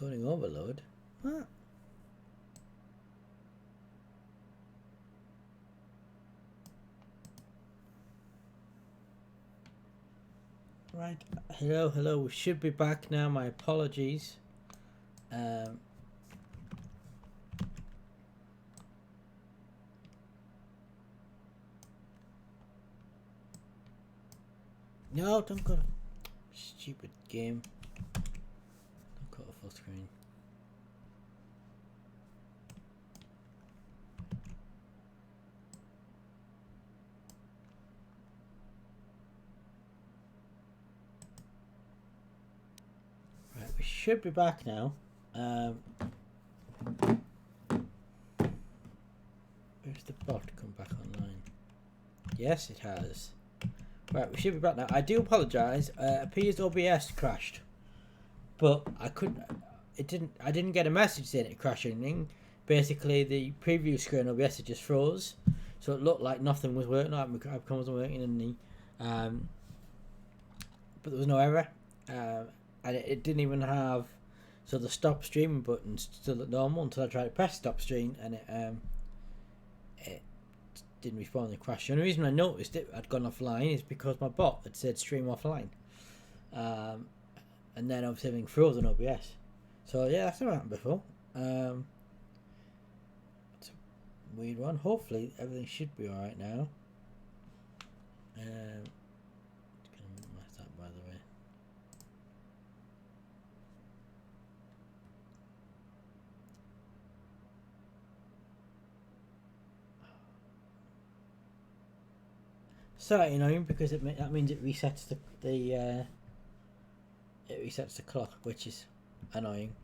Coding overload? What? Right, hello, we should be back now, my apologies. No, don't go to stupid game. Don't go to full screen. Right, we should be back now. Where's the bot come back online? Yes, it has. Right, we should be back now. I do apologise. Appears OBS crashed, but I couldn't. I didn't get a message saying it crashed or anything. Basically, the preview screen OBS just froze, so it looked like nothing was working. Webcam wasn't working, and but there was no error, and it didn't even have. So the stop streaming button still looked normal until I tried to press stop stream, and it didn't respond. It crashed. The only reason I noticed it had gone offline is because my bot had said stream offline, and then I was having frozen OBS. So yeah, that's never happened before. It's a weird one. Hopefully everything should be alright now. It's gonna minimize that, by the way. Slightly annoying because that means it resets the clock, which is annoying.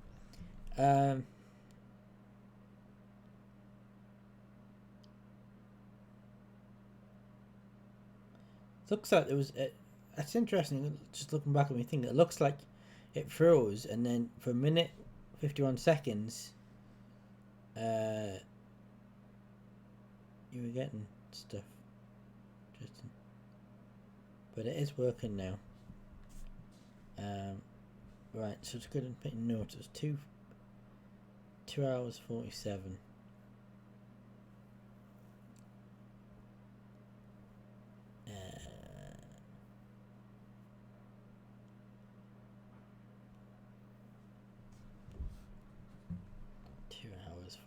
Looks like there was. That's interesting. Just looking back at me, thinking it looks like it froze, and then for a minute, 51 seconds, you were getting stuff. Interesting. But it is working now. Right, so it's good and put in notes. It was 2 hours 47. 2 hours 47.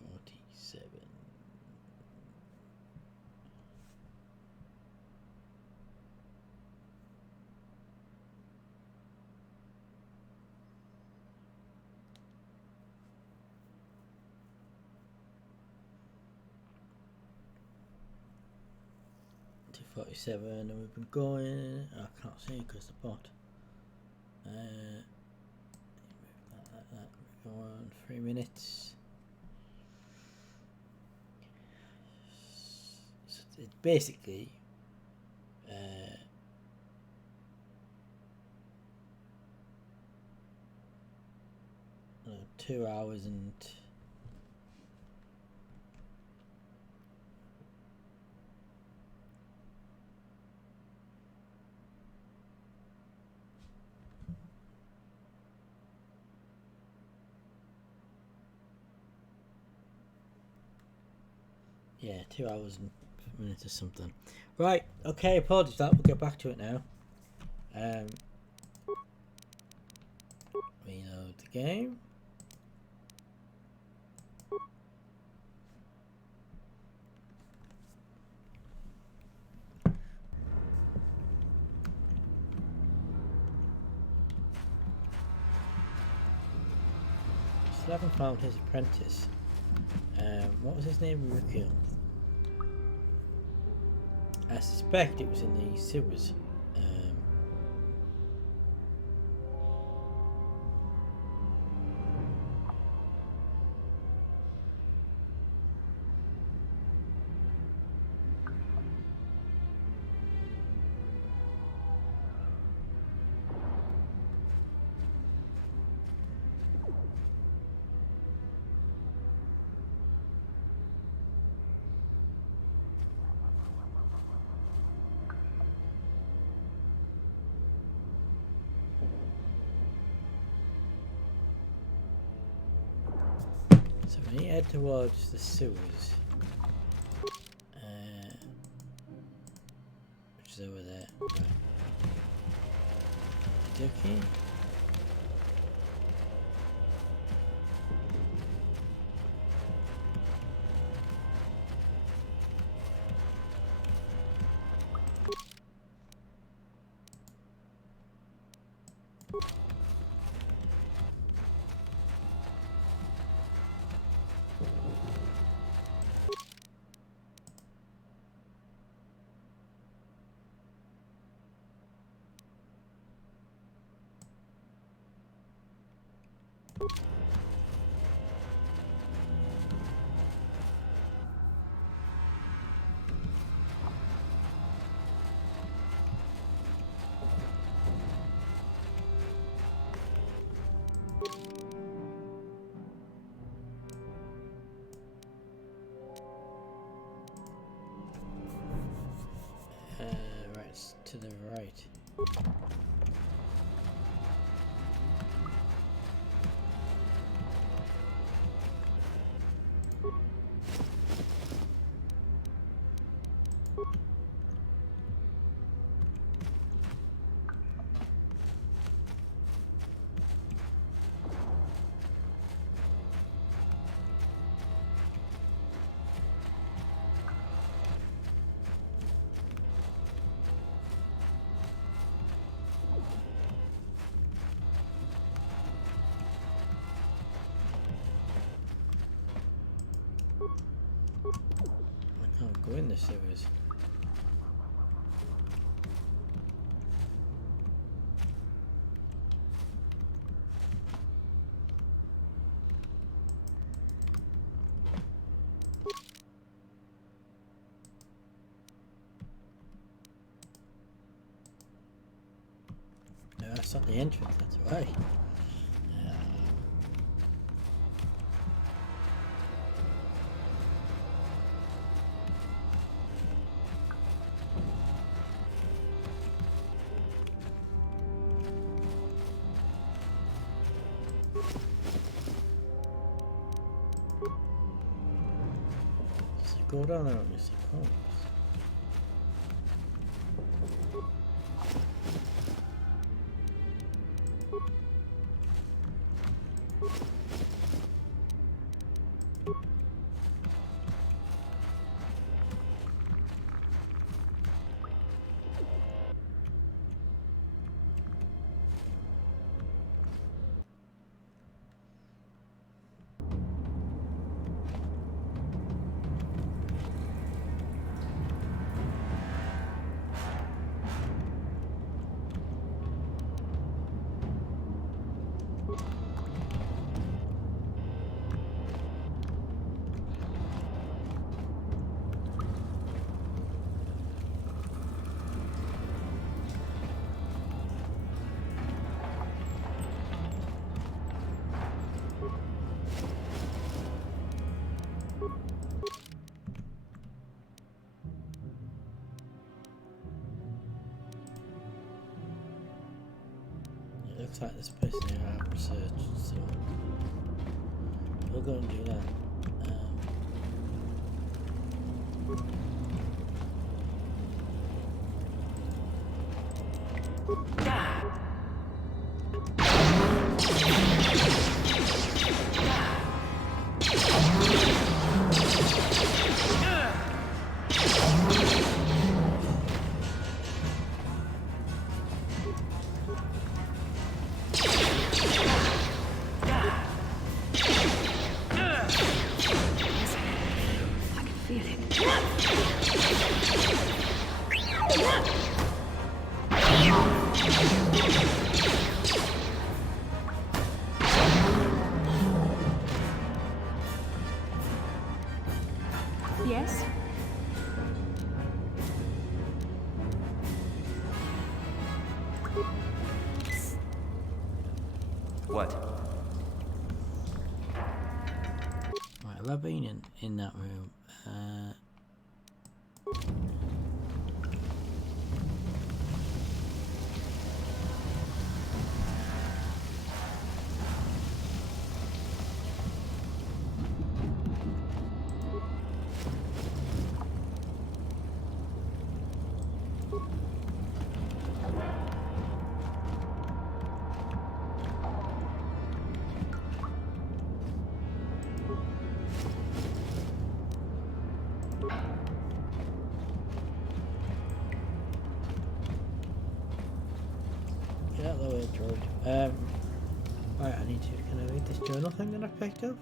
And we've been going. I can't see because the bot. Go on 3 minutes. So it's basically 2 hours and. Yeah, 2 hours and minutes or something. Right, okay, apologies for that. We'll get back to it now. Reload the game. Still haven't found his apprentice. What was his name? Rukil. I suspect it was in the sewers. We need to head towards the sewers. Which is over there. Right. Okay. Right, it's to the right. I can't go in the sewers. No, that's not the entrance, that's why. Does it go down there on this course? Looks like this place here I have researched, so we'll go and do that. Yes? What? Right, have I been in that room? Yeah, the way George. Right, I need to. Can I read this journal thing that I picked up?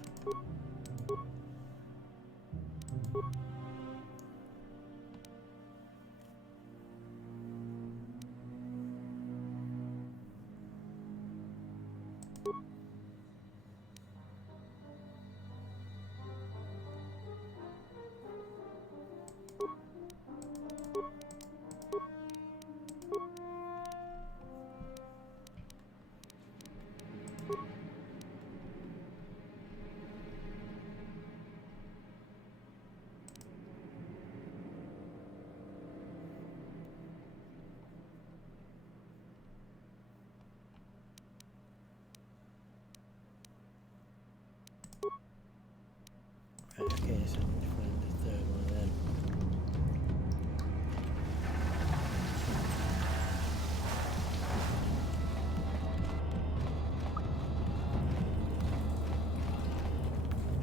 Right, okay, so I'm going to find the third one then.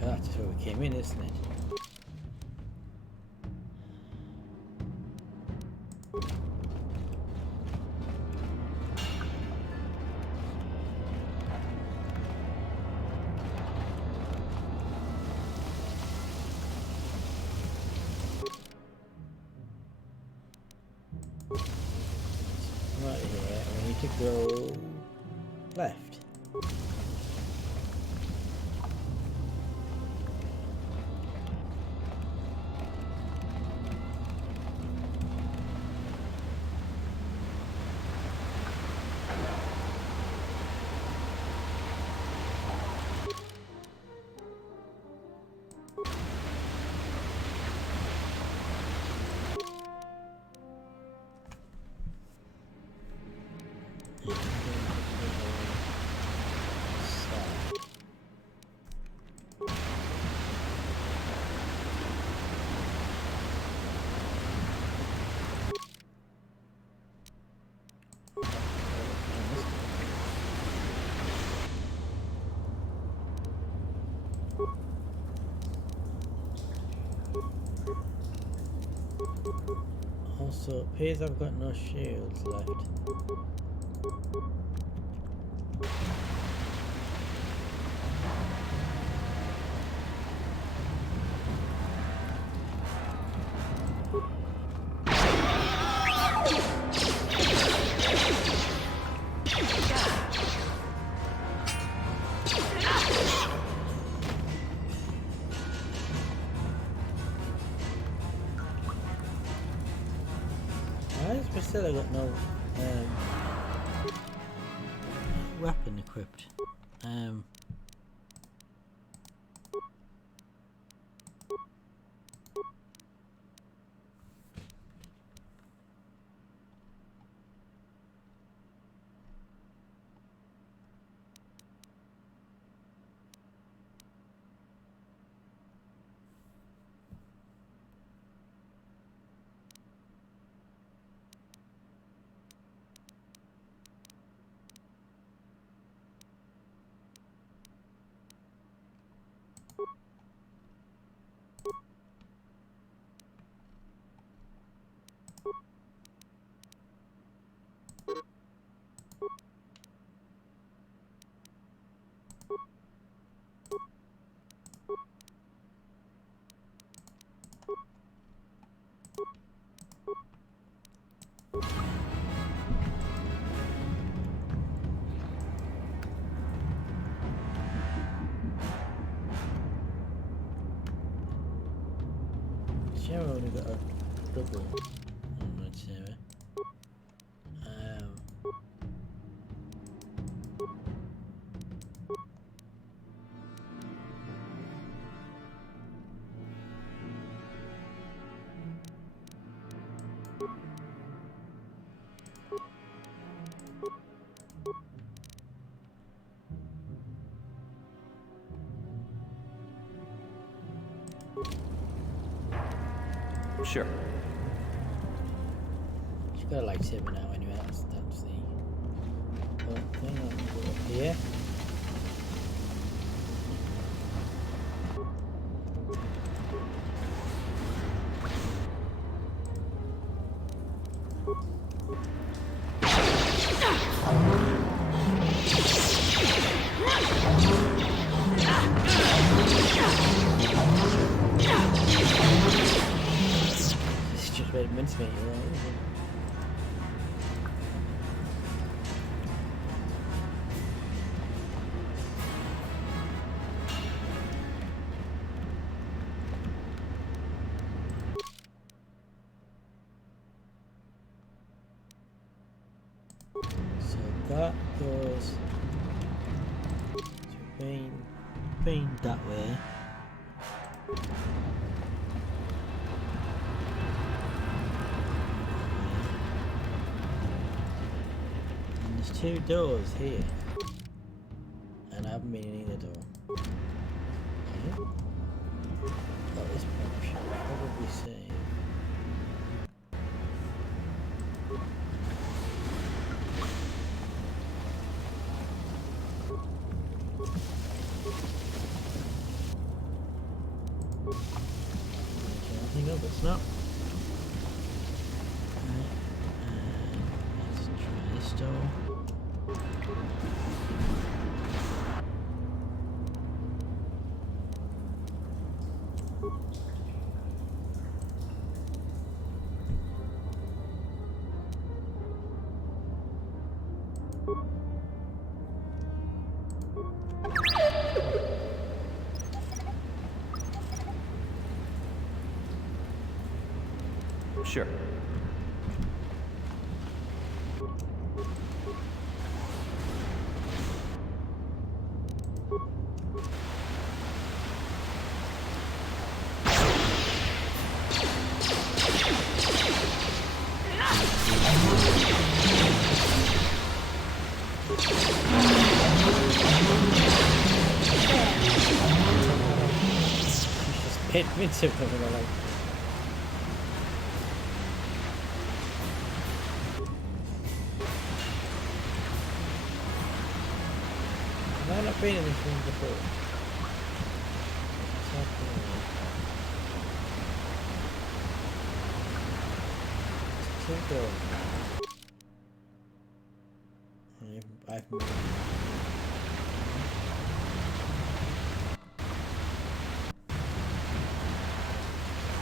Oh, that's just where we came in, isn't it? Right here, we need to go left. Also, it appears I've got no shields left. But still I got no weapon equipped. Sure, I've only got a double on my server. Sure. She's got a lightsaber now anyway, that's the thing. I'll go up here. It's just a bit of mincemeat, right? So that goes to being that way. And there's two doors here. And I haven't been in either door. Okay. Well, this probably should probably save. Anything up? It's not. Right. Let's try this door. Sure. Just hit me to cover like. Have I not been in this room before? What's happening? It's two doors. I've moved.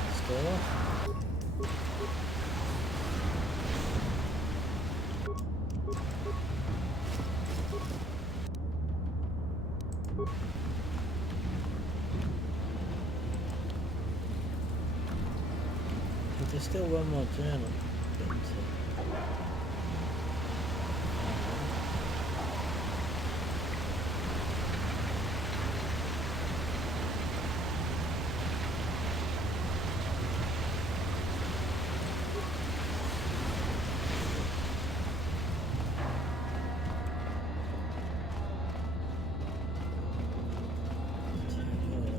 This door. But there's still one more journal to get into.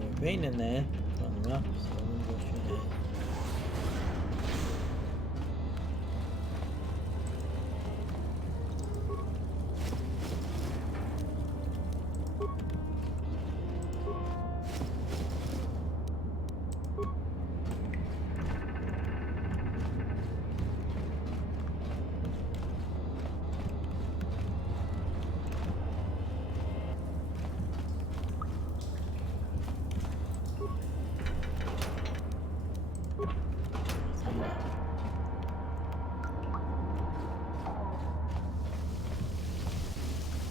We've been in there on the map, so I'm going to go straight ahead.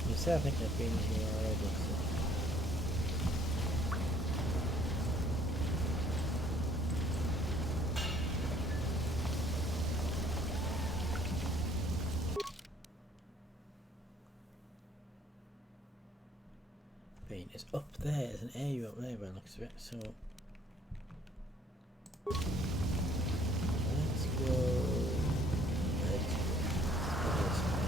You see, I think I've been here already. So. Bean is up there. There's an area up there by the looks of it. So let's go. Let's go this way.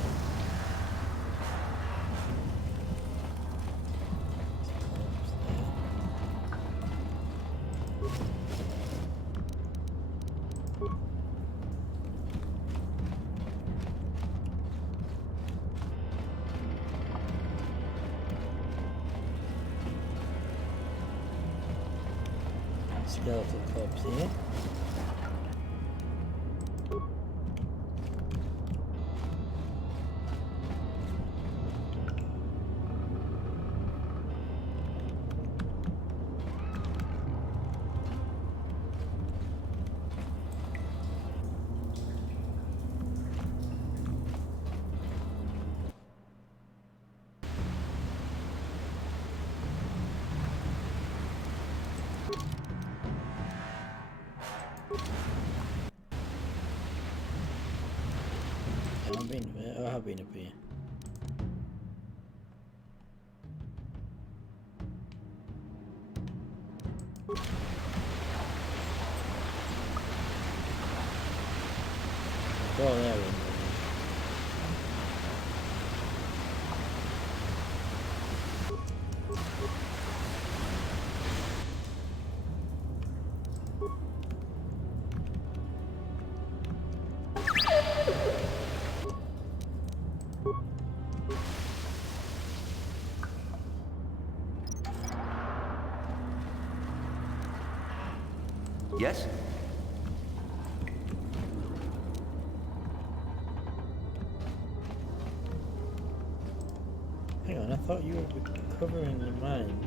Skeletal corpse here. I have been up here. Oh, there we go. Yes? Hang on, I thought you were recovering the mine.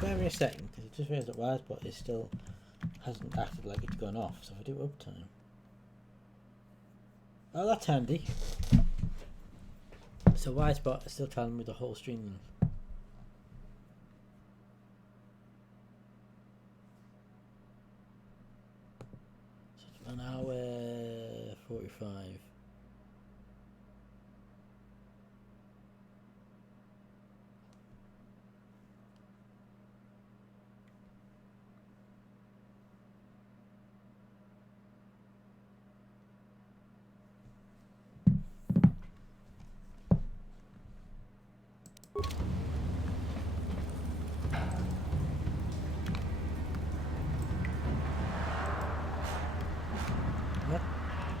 Bear me a second, because it just realised that wire spot is still hasn't acted like it's gone off, so if I do uptime. Oh, that's handy. So wire spot is still telling me the whole stream. So it's an hour 45.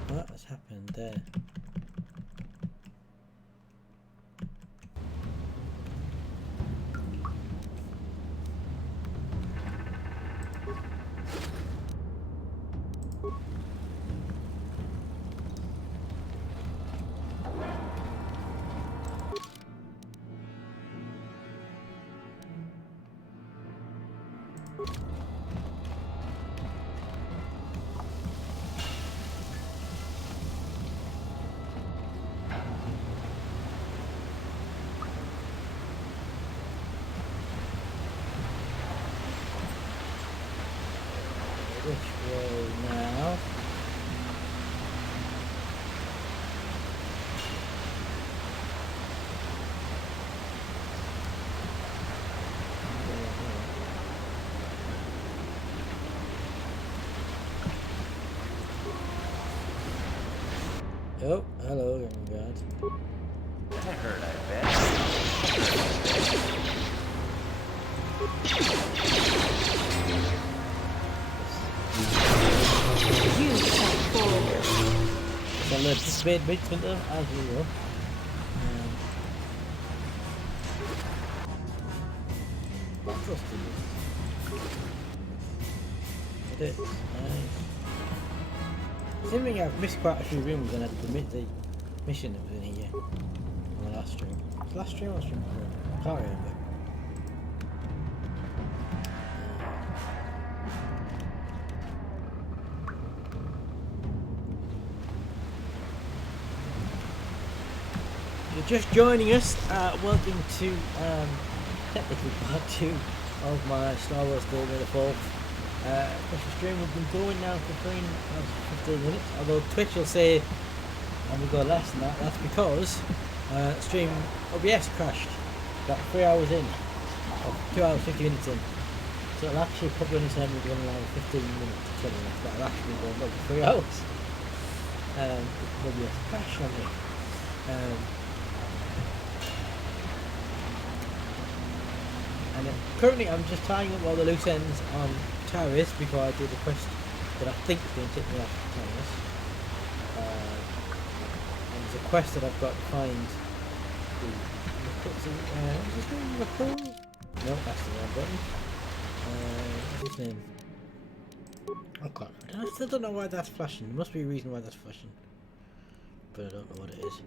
What has happened there? Which way now? Oh, hello, young guard. That hurt, I bet. You shall fall. So let's wait for them as usual. It is nice. Seeming I've missed quite a few rooms and I had to commit the mission that was in here on the last stream. Was the last stream or stream before? I can't remember. If you're just joining us, welcome to technically part 2 of my Star Wars Day the 4th special stream. We've been going now for 15 minutes, although Twitch will say and we go less than that. That's because stream OBS crashed about 3 hours in, or 2 hours 50 minutes in, so it'll actually probably only say we're going like 15 minutes to 20 minutes, but I've actually been going over 3 hours. OBS crashed on me. And currently I'm just tying up all the loose ends on Tyrus before I do the quest that I think is going to take me off Tyrus. And there's a quest that I've got to find the... is this name Raccoon? No, that's button. What's his name? I can't. I still don't know why that's flashing. There must be a reason why that's flashing, but I don't know what it is.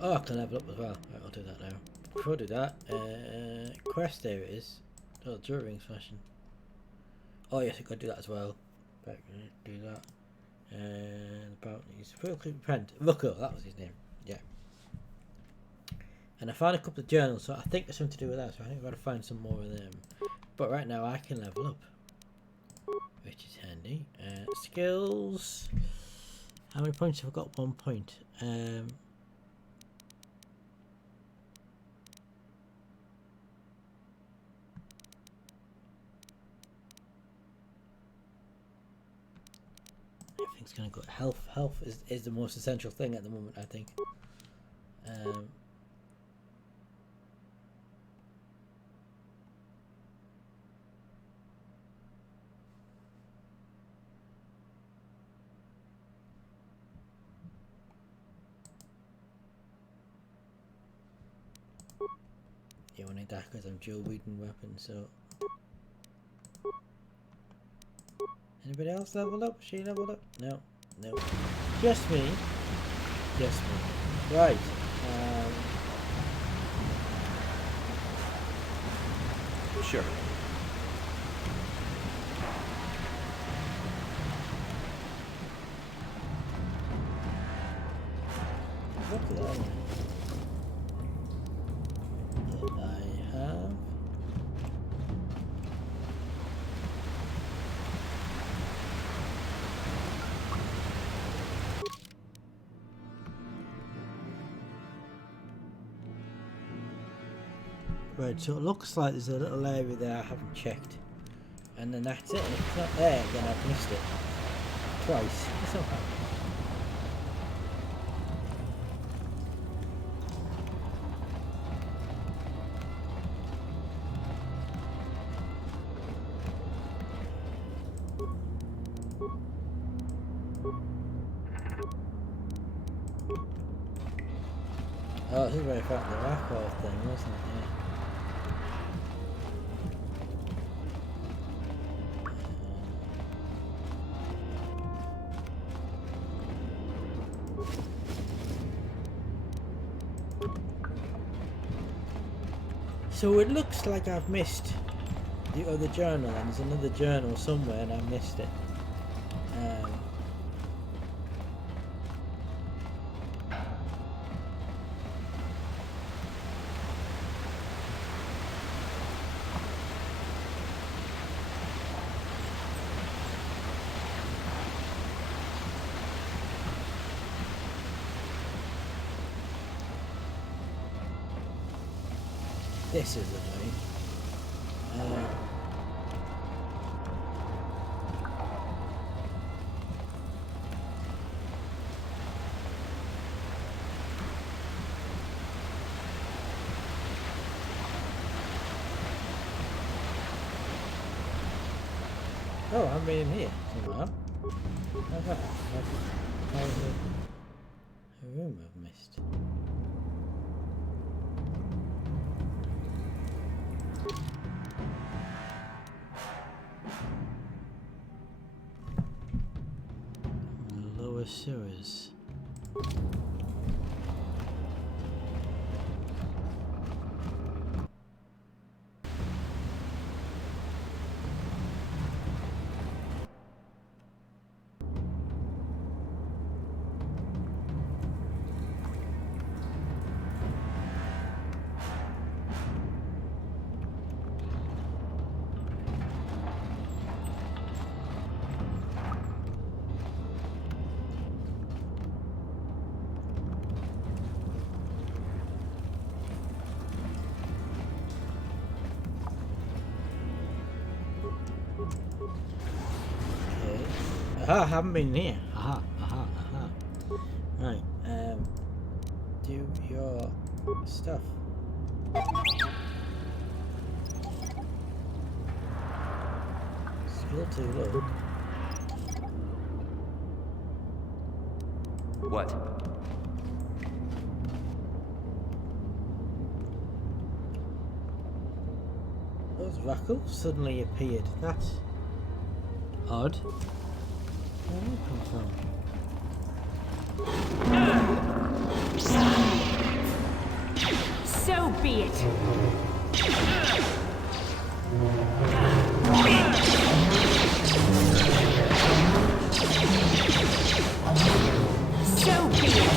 Oh, I can level up as well. Right, I'll do that now. Before I do that, quest, there it is. Oh, the jewelry ring's flashing. Oh yes, I gotta do that as well. Back, do that. And bounties. Repent. Look up, that was his name. Yeah. And I found a couple of journals, so I think there's something to do with that. So I think I've got to find some more of them. But right now I can level up, which is handy. Skills. How many points have I got? 1 point. Everything's gonna go. Health is the most essential thing at the moment, I think. You want to need that because I'm dual wielding weapons, so. Anybody else leveled up? She leveled up? No. No. Just me. Just me. Right. Sure. What did I have? Right, so it looks like there's a little area there I haven't checked. And then that's it. And if it's not there, then I've missed it. Twice. It's okay. Oh, this is where I found the alcohol thing, wasn't it? Yeah. So it looks like I've missed the other journal, and there's another journal somewhere and I missed it. This is annoying. Oh, I'm in here somehow. How's that? How's a room I've missed? Lower sewers. Aha, I haven't been here. Aha, aha, aha. Right, do your stuff. Skill too low. What? Those Vackle suddenly appeared. That's odd. Where did it come from? So be it. So be it.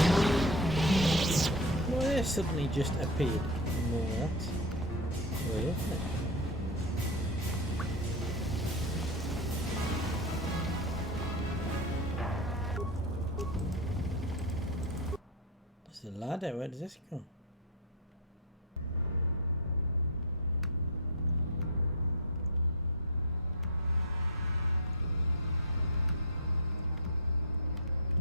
Well, they suddenly just appeared. No, that's weird, isn't it? There's a ladder. Where does this go?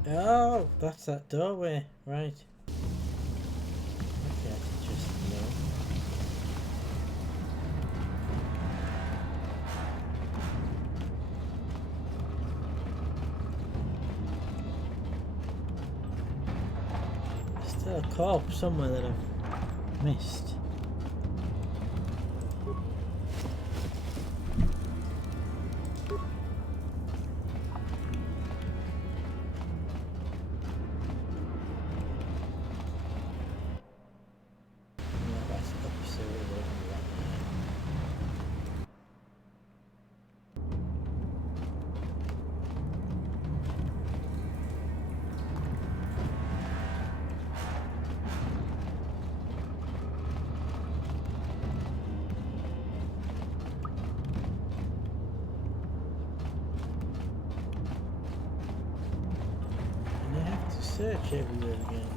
Oh, that's that doorway, right. Okay, that's interesting though. There's still a corpse somewhere that I've missed. Search everywhere again.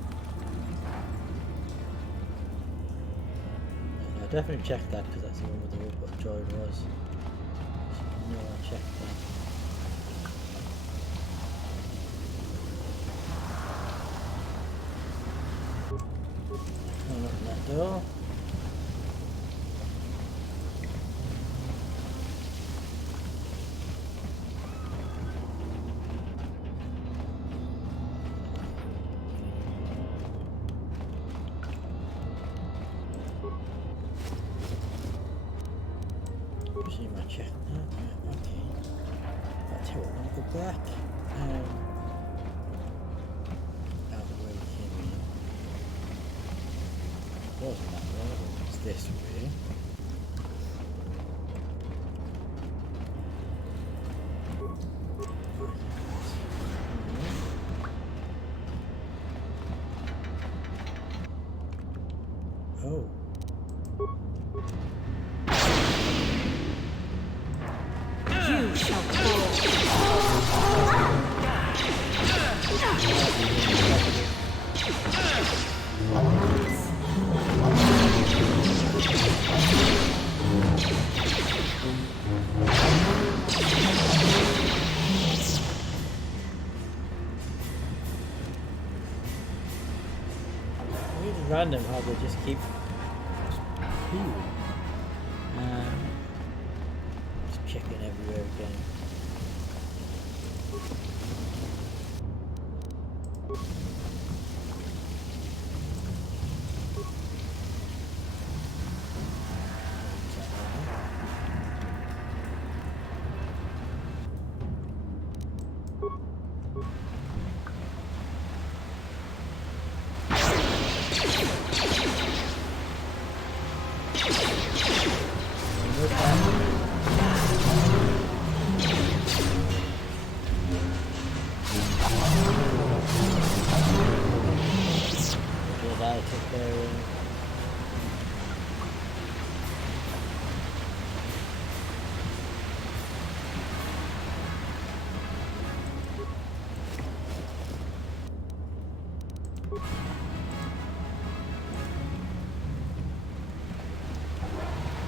I definitely checked that because that's the one with the robot droid was. So you know I checked that. Can't open that door. Presume I checked that. Okay. That's how I want to go back. Out of the way we came in. It wasn't that way, it's this way. Oh. You shall fall. Really random how they just keep appearing. Just checking everywhere again.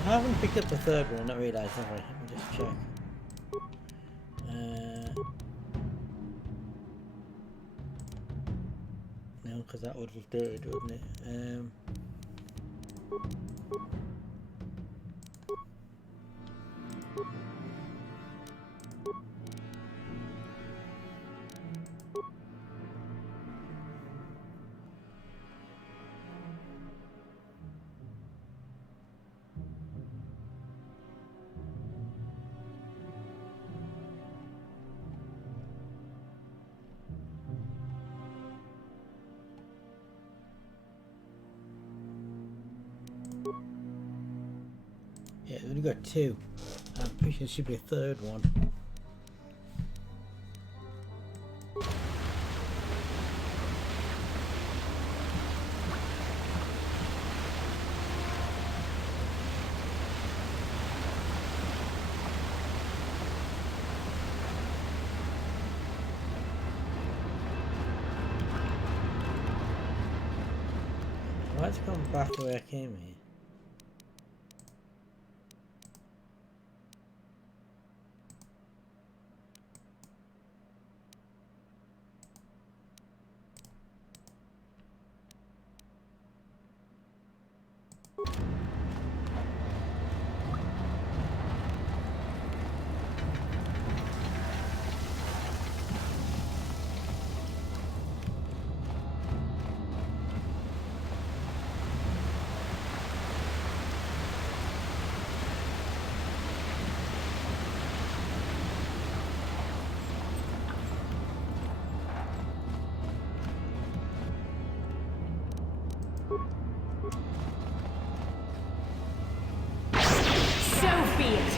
I haven't picked up the third one, I've not realised, have I? Let me just check. No, because that would have dirted, wouldn't it? Yeah, we've only got two. I'm pretty sure there should be a third one. Why's it gone back the way I came here? So be it.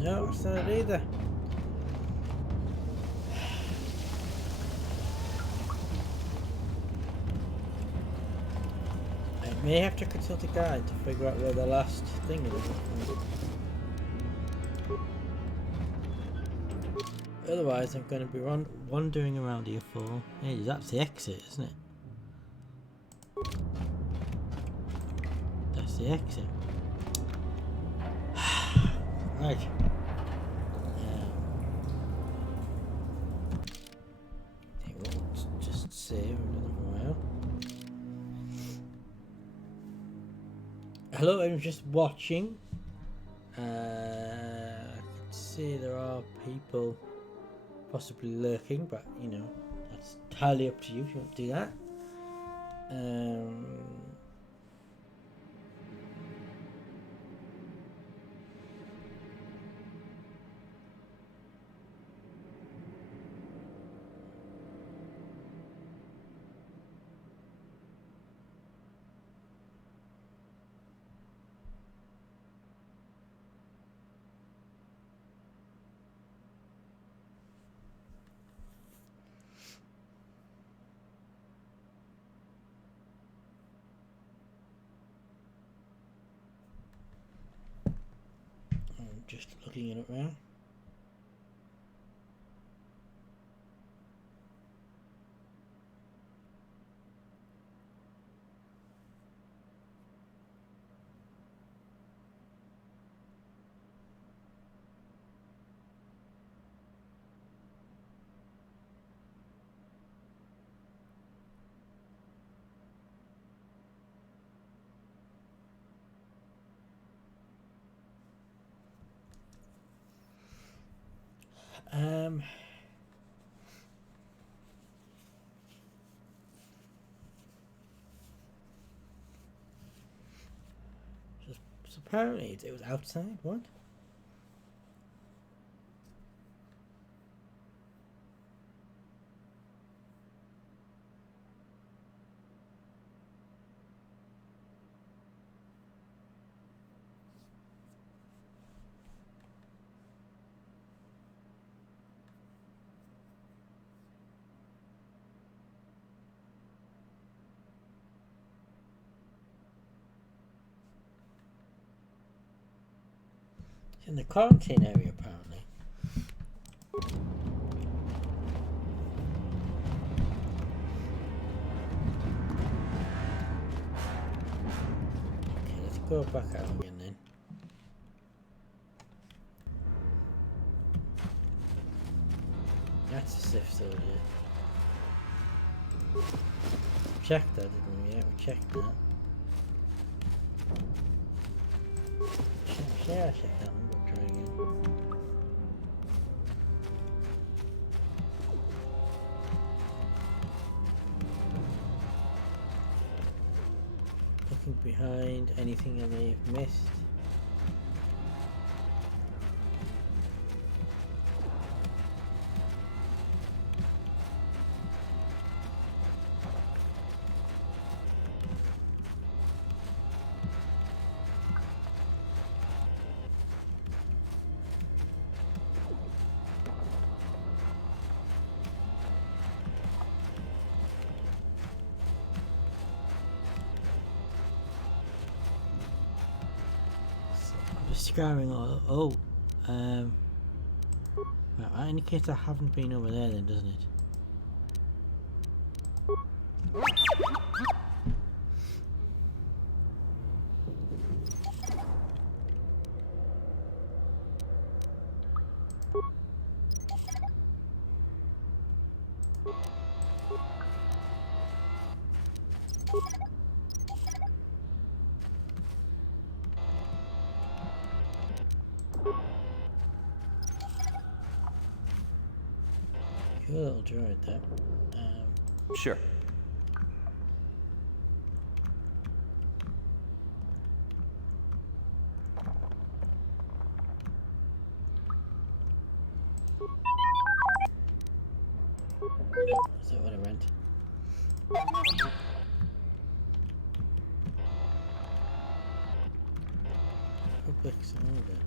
No, it's not it either. I may have to consult a guide to figure out where the last thing is. Otherwise, I'm going to be wandering around here for ages. That's the exit, isn't it? That's the exit. Right. Okay, we'll just save another while. Hello, I'm just watching. I can see there are people possibly lurking, but you know, that's entirely up to you if you want to do that. I'm just looking at it around. So apparently it was outside. What? It's in the quarantine area, apparently. Okay, let's go back out again then. That's a safe soldier. Check that, didn't we? Yeah, we checked that. Yeah, I checked that one, but try again. Looking behind, anything I may have missed. Scouring all. Right, that indicates I haven't been over there then, doesn't it? Cool little droid there. Sure. Is that what I meant? Public's order.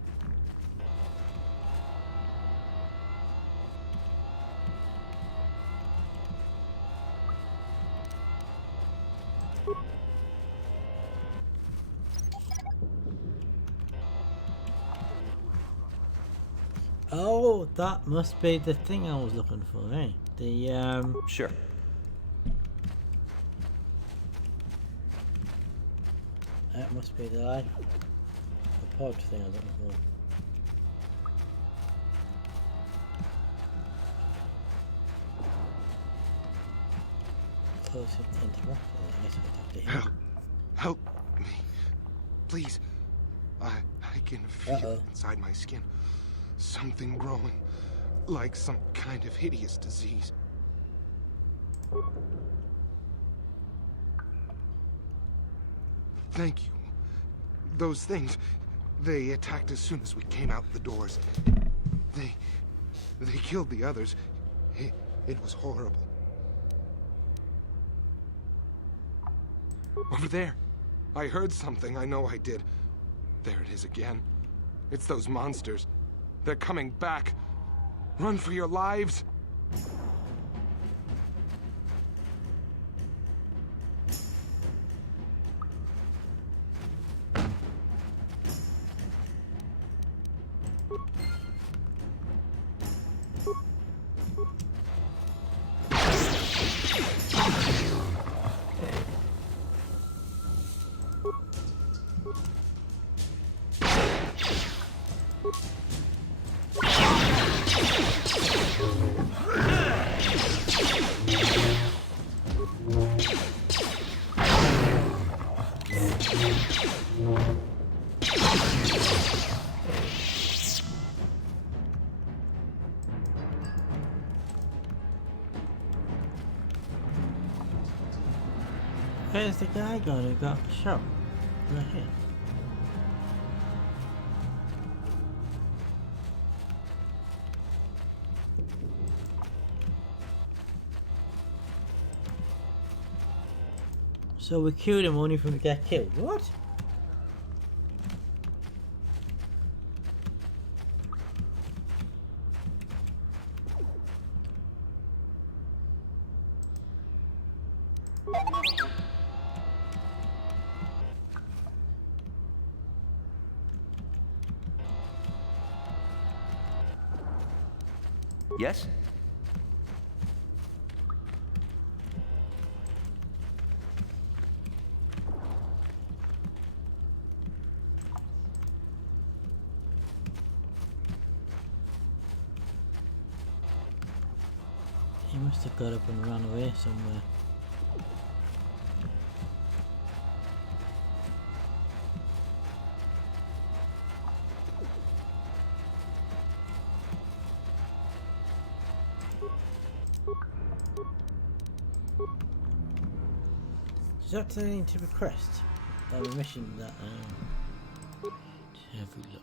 Oh, that must be the thing I was looking for, eh? The Sure. that must be the pod thing I was looking for. Close interact with it, I talk to him. Help me, please. I can feel inside my skin something growing, like some kind of hideous disease. Thank you. Those things, they attacked as soon as we came out the doors. They killed the others. It was horrible. Over there. I heard something, I know I did. There it is again. It's those monsters. They're coming back. Run for your lives. Where's the guy gone who got shot? Right here. So we killed him only for him to get killed. What? Yes? He must have got up and ran away somewhere. that something to request? A mission that have a look.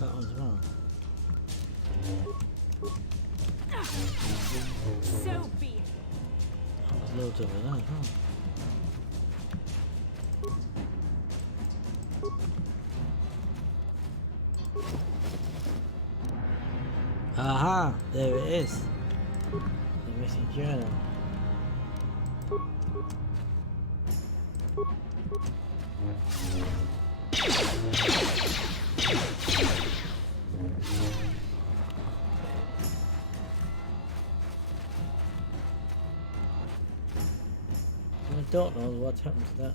That one as well. So be it. There's loads over there as well. Aha! There it is. The missing journal. I don't know what's happened to that.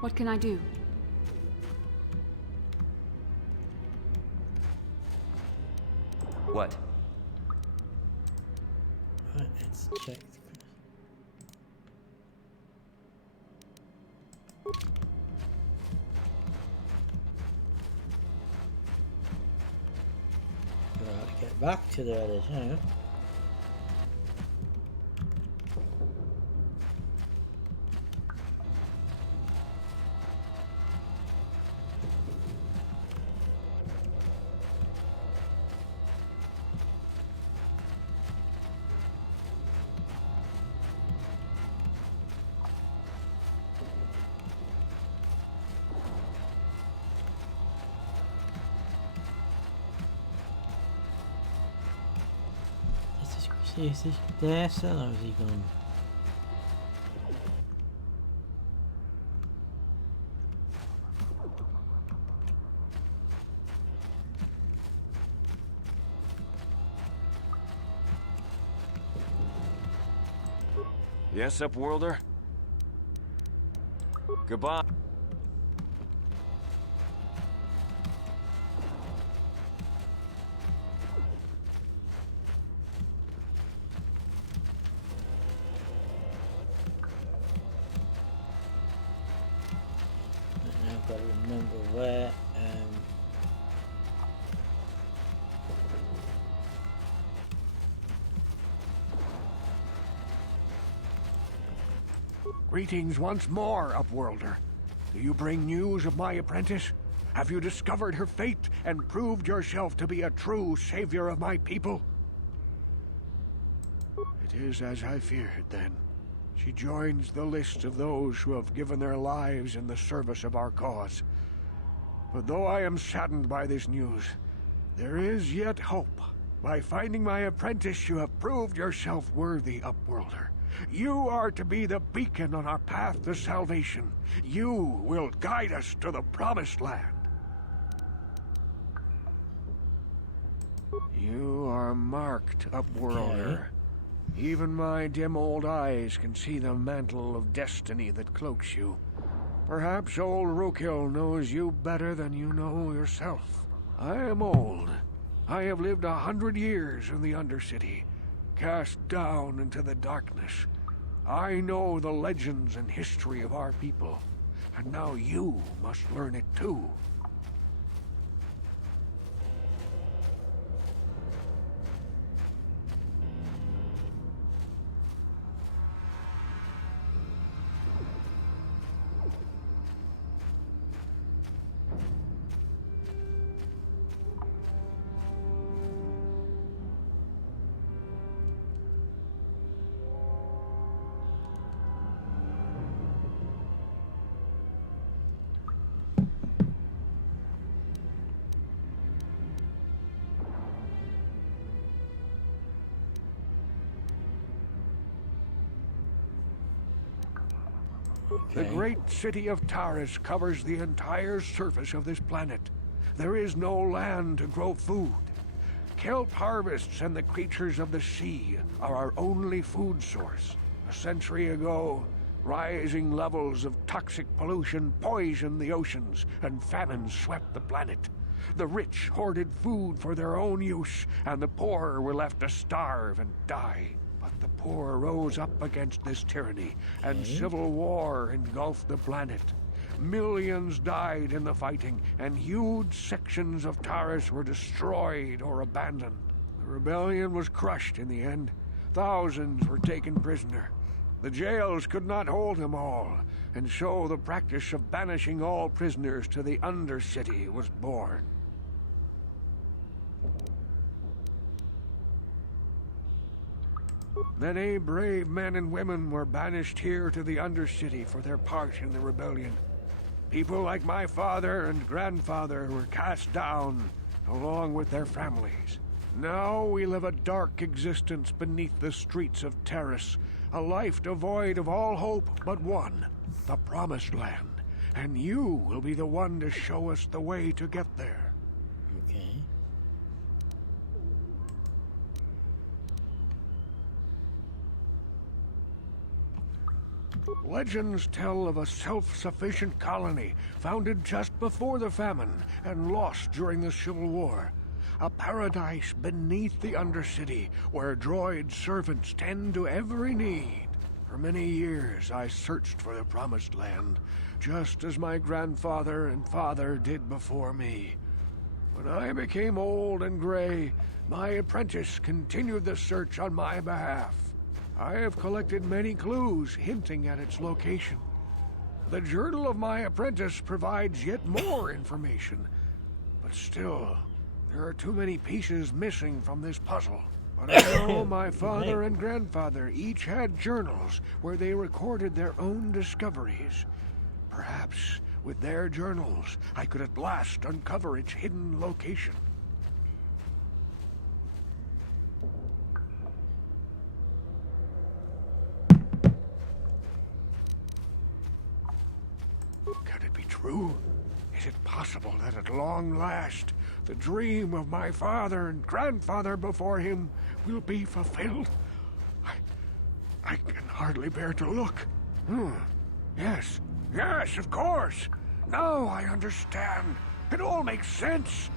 What can I do? What? Right, let's check. Gotta get back to the others now. Is he there still or is he gone? Yes, Upworlder? Goodbye. I've got to remember where. Greetings once more, Upworlder. Do you bring news of my apprentice? Have you discovered her fate and proved yourself to be a true savior of my people? It is as I feared, then. She joins the list of those who have given their lives in the service of our cause. But though I am saddened by this news, there is yet hope. By finding my apprentice, you have proved yourself worthy, Upworlder. You are to be the beacon on our path to salvation. You will guide us to the Promised Land. You are marked, Upworlder. Even my dim old eyes can see the mantle of destiny that cloaks you. Perhaps old Rookhill knows you better than you know yourself. I am old. I have lived 100 years in the Undercity, cast down into the darkness. I know the legends and history of our people, and now you must learn it too. The great city of Taris covers the entire surface of this planet. There is no land to grow food. Kelp harvests and the creatures of the sea are our only food source. A century ago, rising levels of toxic pollution poisoned the oceans, and famine swept the planet. The rich hoarded food for their own use, and the poor were left to starve and die. But the poor rose up against this tyranny, and civil war engulfed the planet. Millions died in the fighting, and huge sections of Taris were destroyed or abandoned. The rebellion was crushed in the end. Thousands were taken prisoner. The jails could not hold them all, and so the practice of banishing all prisoners to the Undercity was born. Many brave men and women were banished here to the Undercity for their part in the rebellion. People like my father and grandfather were cast down, along with their families. Now we live a dark existence beneath the streets of Taris, a life devoid of all hope but one, the Promised Land. And you will be the one to show us the way to get there. Okay. Legends tell of a self-sufficient colony founded just before the famine and lost during the Civil War. A paradise beneath the Undercity where droid servants tend to every need. For many years I searched for the Promised Land, just as my grandfather and father did before me. When I became old and gray, my apprentice continued the search on my behalf. I have collected many clues hinting at its location. The journal of my apprentice provides yet more information, but still, there are too many pieces missing from this puzzle. But I know my father and grandfather each had journals where they recorded their own discoveries. Perhaps with their journals, I could at last uncover its hidden location. Can it be true? Is it possible that at long last, the dream of my father and grandfather before him will be fulfilled? I can hardly bear to look. Yes, of course. Now I understand. It all makes sense.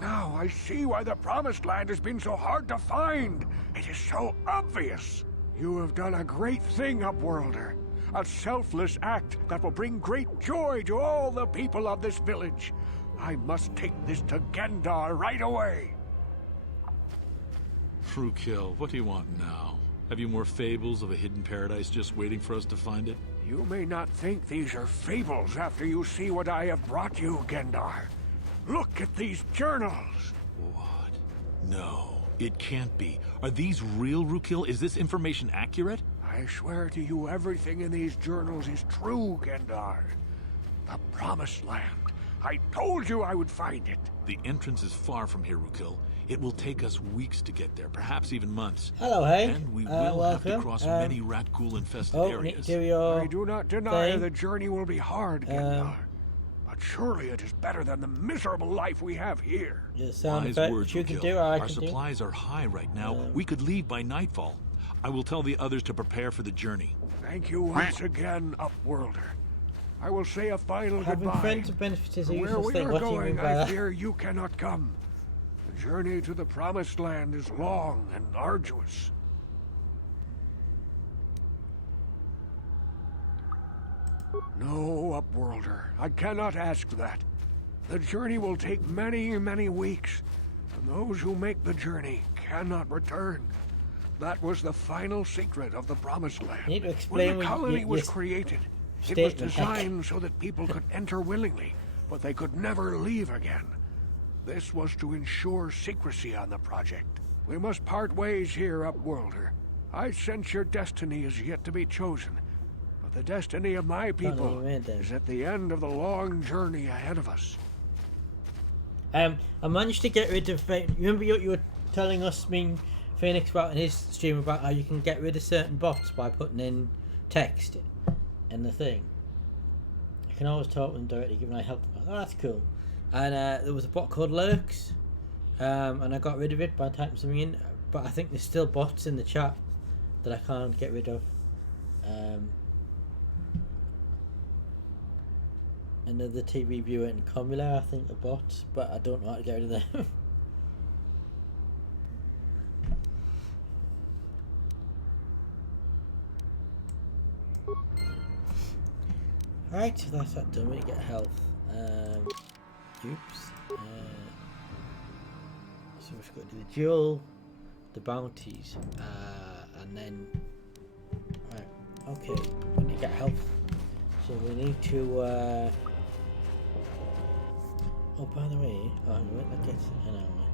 Now I see why the Promised Land has been so hard to find. It is so obvious. You have done a great thing, Upworlder. A selfless act that will bring great joy to all the people of this village. I must take this to Gendar right away. Rookhill, what do you want now? Have you more fables of a hidden paradise just waiting for us to find it? You may not think these are fables after you see what I have brought you, Gendar. Look at these journals. What? No, it can't be. Are these real, Rookhill? Is this information accurate? I swear to you everything in these journals is true, Gendar. The Promised Land. I told you I would find it. The entrance is far from here, Rookhill. It will take us weeks to get there, perhaps even months. Hello, hey. And we will have to welcome. cross many rat-ghoul-infested Oh, need areas. to do your I do not deny thing. the journey will be hard, Gendar. But surely it is better than the miserable life we have here. Just sound Wise effects words, you can Rookil. do, or I Our can do. supplies are high right now. We could leave by nightfall. I will tell the others to prepare for the journey. Thank you once again, Upworlder. I will say a final Having goodbye. friends with benefits is a Where useless we thing. are What do you mean going, by I that? fear you cannot come. The journey to the Promised Land is long and arduous. No, Upworlder, I cannot ask that. The journey will take many, many weeks, and those who make the journey cannot return. That was the final secret of the Promised Land. You need to explain When the colony was your created, it was statement. designed so that people could enter willingly, but they could never leave again. This was to ensure secrecy on the project. We must part ways here, Upworlder. I sense your destiny is yet to be chosen, but the destiny of my people is at the end of the long journey ahead of us. I managed to get rid of. Remember you were telling us, Phoenix, about in his stream about how you can get rid of certain bots by putting in text in the thing. I can always talk to them directly, giving my help. Oh, that's cool. And there was a bot called Lurks, and I got rid of it by typing something in. But I think there's still bots in the chat that I can't get rid of. Another TV viewer in Comula, I think, are bots, but I don't know how to get rid of them. Right, so that's that done. We get health. Oops. So we've got to do the duel, the bounties, and then. Right, okay. We need to get health. So we need to. Oh, by the way, let's get an hour.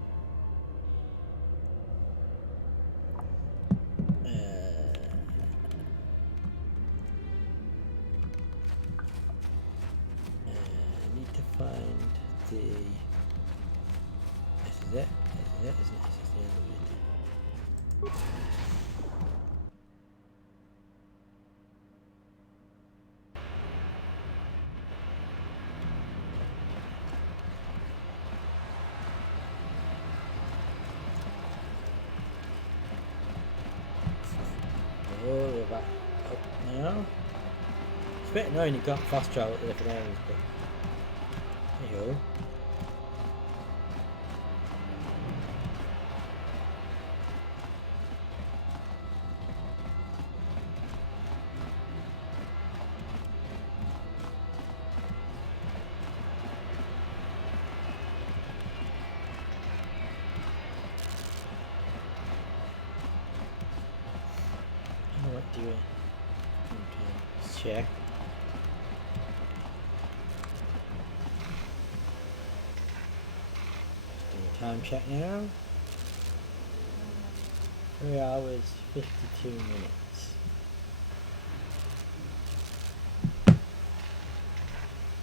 I need to find the. This is it. This is it. This is the elevator. Oh, we're back up now. It's a bit annoying you got fast travel at the different areas, but there you go. What do you check? Do a time check now. 3 hours 52 minutes.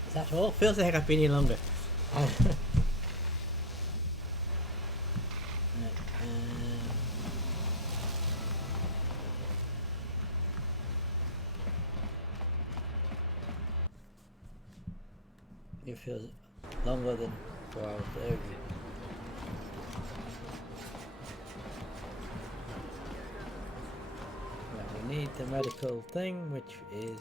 Is that all? Feels like I've been here longer. It feels longer than 4 hours. There we go. Right, we need the medical thing, which is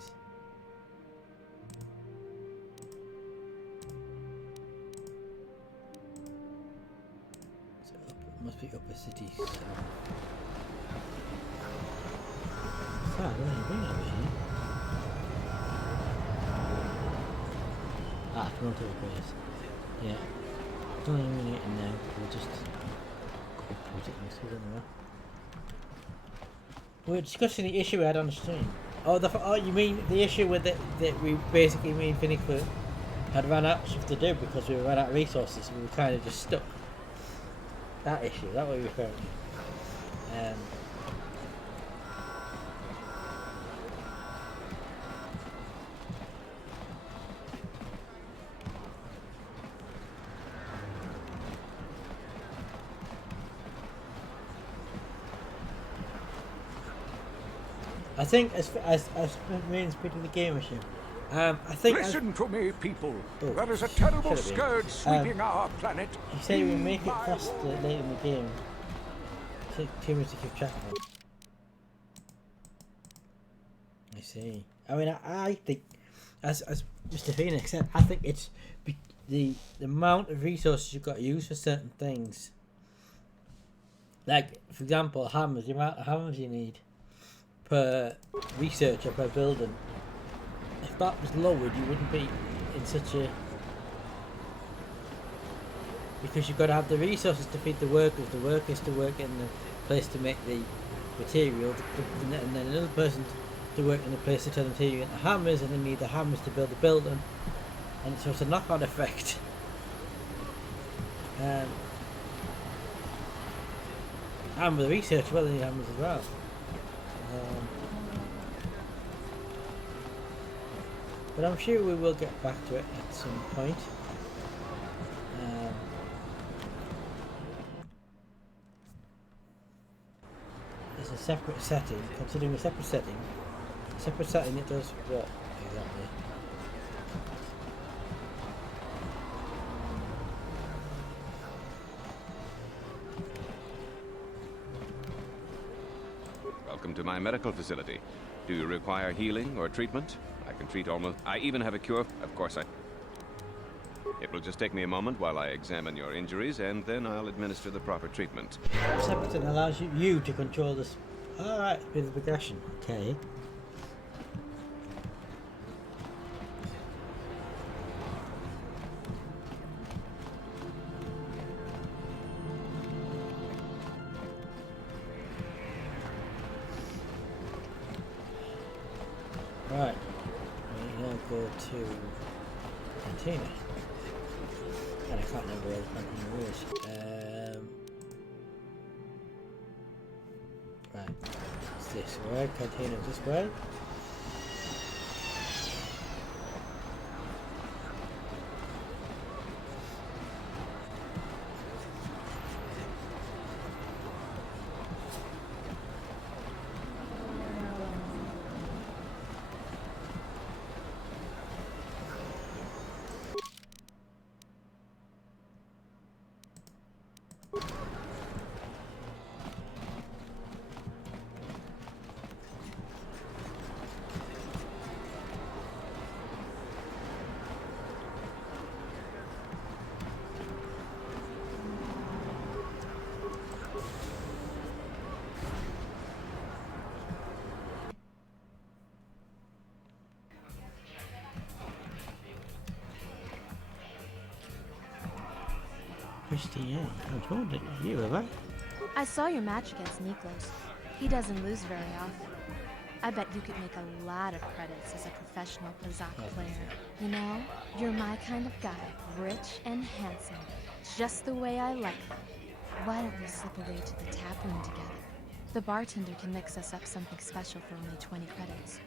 so must be upper city south. Sad, where have you been over here? Ah, come on to the place. Yeah. Don't even need it in now. We'll just go put it next to it anyway. We were discussing the issue we had on the stream. Oh, you mean the issue with it that we basically, me and Phoenix had run out of stuff to do because we ran out of resources and we were kind of just stuck. That issue, that what we were referring to. I think as main speed of the game issue. I think Listen to me, people. Oh, There is a terrible should have been. scourge sweeping our planet. you said you would make it My faster later in the game. Take 2 minutes to keep track of. I see. I mean, I think, as Mr. Phoenix said, I think it's the amount of resources you've got to use for certain things. Like, for example, hammers. The amount of hammers you need per researcher per building. If that was lowered, you wouldn't be in such a... Because you've got to have the resources to feed the workers to work in the place to make the material, and then another person to work in the place to turn the material into hammers, and then you need the hammers to build the building, and so it's a knock-on effect. And with the research, well, they need hammers as well. But I'm sure we will get back to it at some point. There's a separate setting, considering a separate setting it does what exactly? Welcome to my medical facility. Do you require healing or treatment? I can treat almost... I even have a cure. Of course I... It will just take me a moment while I examine your injuries, and then I'll administer the proper treatment. Separate setting allows you to control this. Alright, bit of progression. Okay. Right, we now go to container, and I can't remember where the container is. Right, it's this way, container this way. Christiane, I told you, have I? I saw your match against Niklos. He doesn't lose very often. I bet you could make a lot of credits as a professional Pazak player. You know, you're my kind of guy, rich and handsome, just the way I like them. Why don't we slip away to the tap room together? The bartender can mix us up something special for only 20 credits.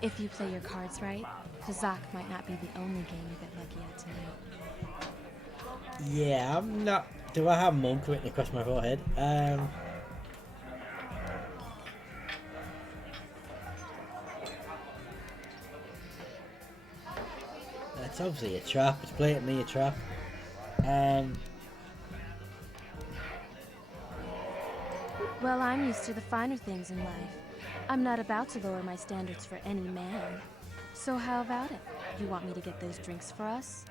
If you play your cards right, Pazak might not be the only game you get lucky at tonight. Yeah, I'm not... Do I have monk written across my forehead? That's obviously a trap. It's blatantly a trap. Well, I'm used to the finer things in life. I'm not about to lower my standards for any man. So how about it? You want me to get those drinks for us?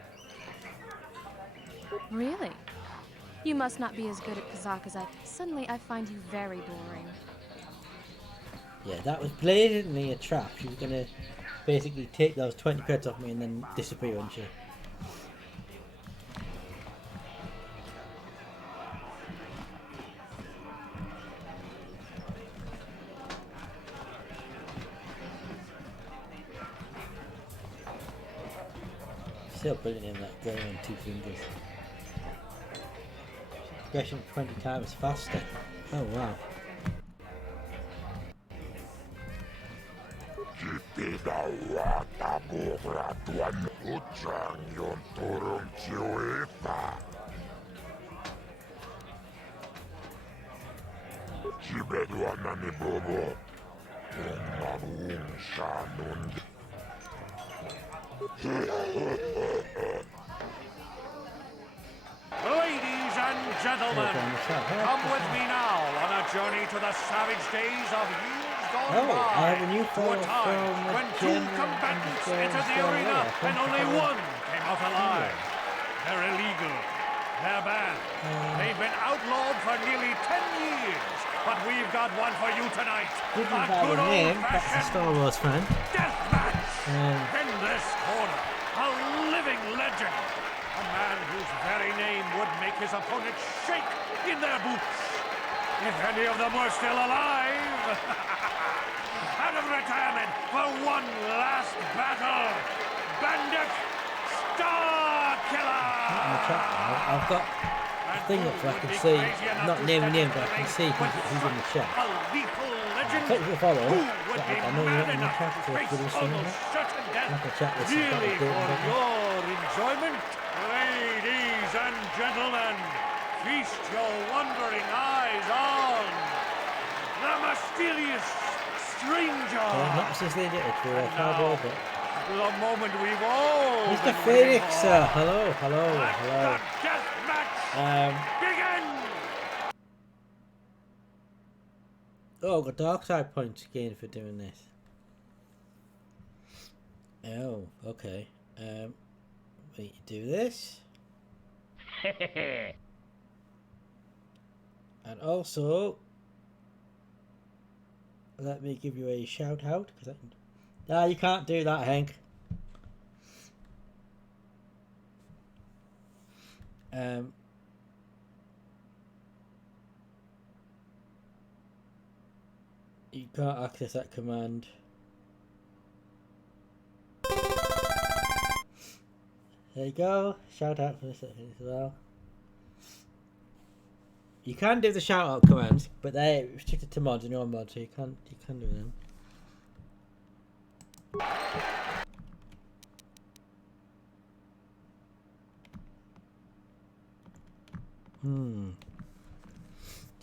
Really? You must not be as good at Kazakh as I... Suddenly, I find you very boring. Yeah, that was blatantly a trap. She was gonna basically take those 20 credits off me and then disappear, wasn't she? Still brilliant in that going on 2 fingers. Progression 20 times faster. Oh wow. Ladies and gentlemen, come with me now on a journey to the savage days of years gone by. I have a new to photo a time from when two Jen combatants and entered the Cloudwar. arena and only Cloudwar. one came out alive. They're illegal. They're banned. They've been outlawed for nearly 10 years. But we've got one for you tonight. Didn't A have good a name, that's a old-fashioned Star Wars fan. deathmatch. Um, In this corner, a living legend. A man whose very name would make his opponents shake in their boots. If any of them were still alive. Out of retirement for one last battle. Bandit Star Killer. in the chat now. I've got a thing up so I can see, not naming him, but I can see who's in the chat. A lethal legend. Click the follow. Who But would be I know you're mad not in the enough chat, to so if face you're listening, almost certain death like the chat list, you've got merely to do it, for don't you? your enjoyment? Ladies and gentlemen, feast your wondering eyes on the mysterious stranger. Not since they did it to a cowboy, but The moment we've all Mr. been Phoenix, waiting sir. for. Hello. Let the death match begin! Oh, got dark side points again for doing this. Oh, okay. Wait, do this. And also, let me give you a shout out. Ah, you can't do that, Hank. You can't access that command. There you go. Shout out for this as well. You can do the shout out commands, but they're restricted to mods and your mods, so you can do them.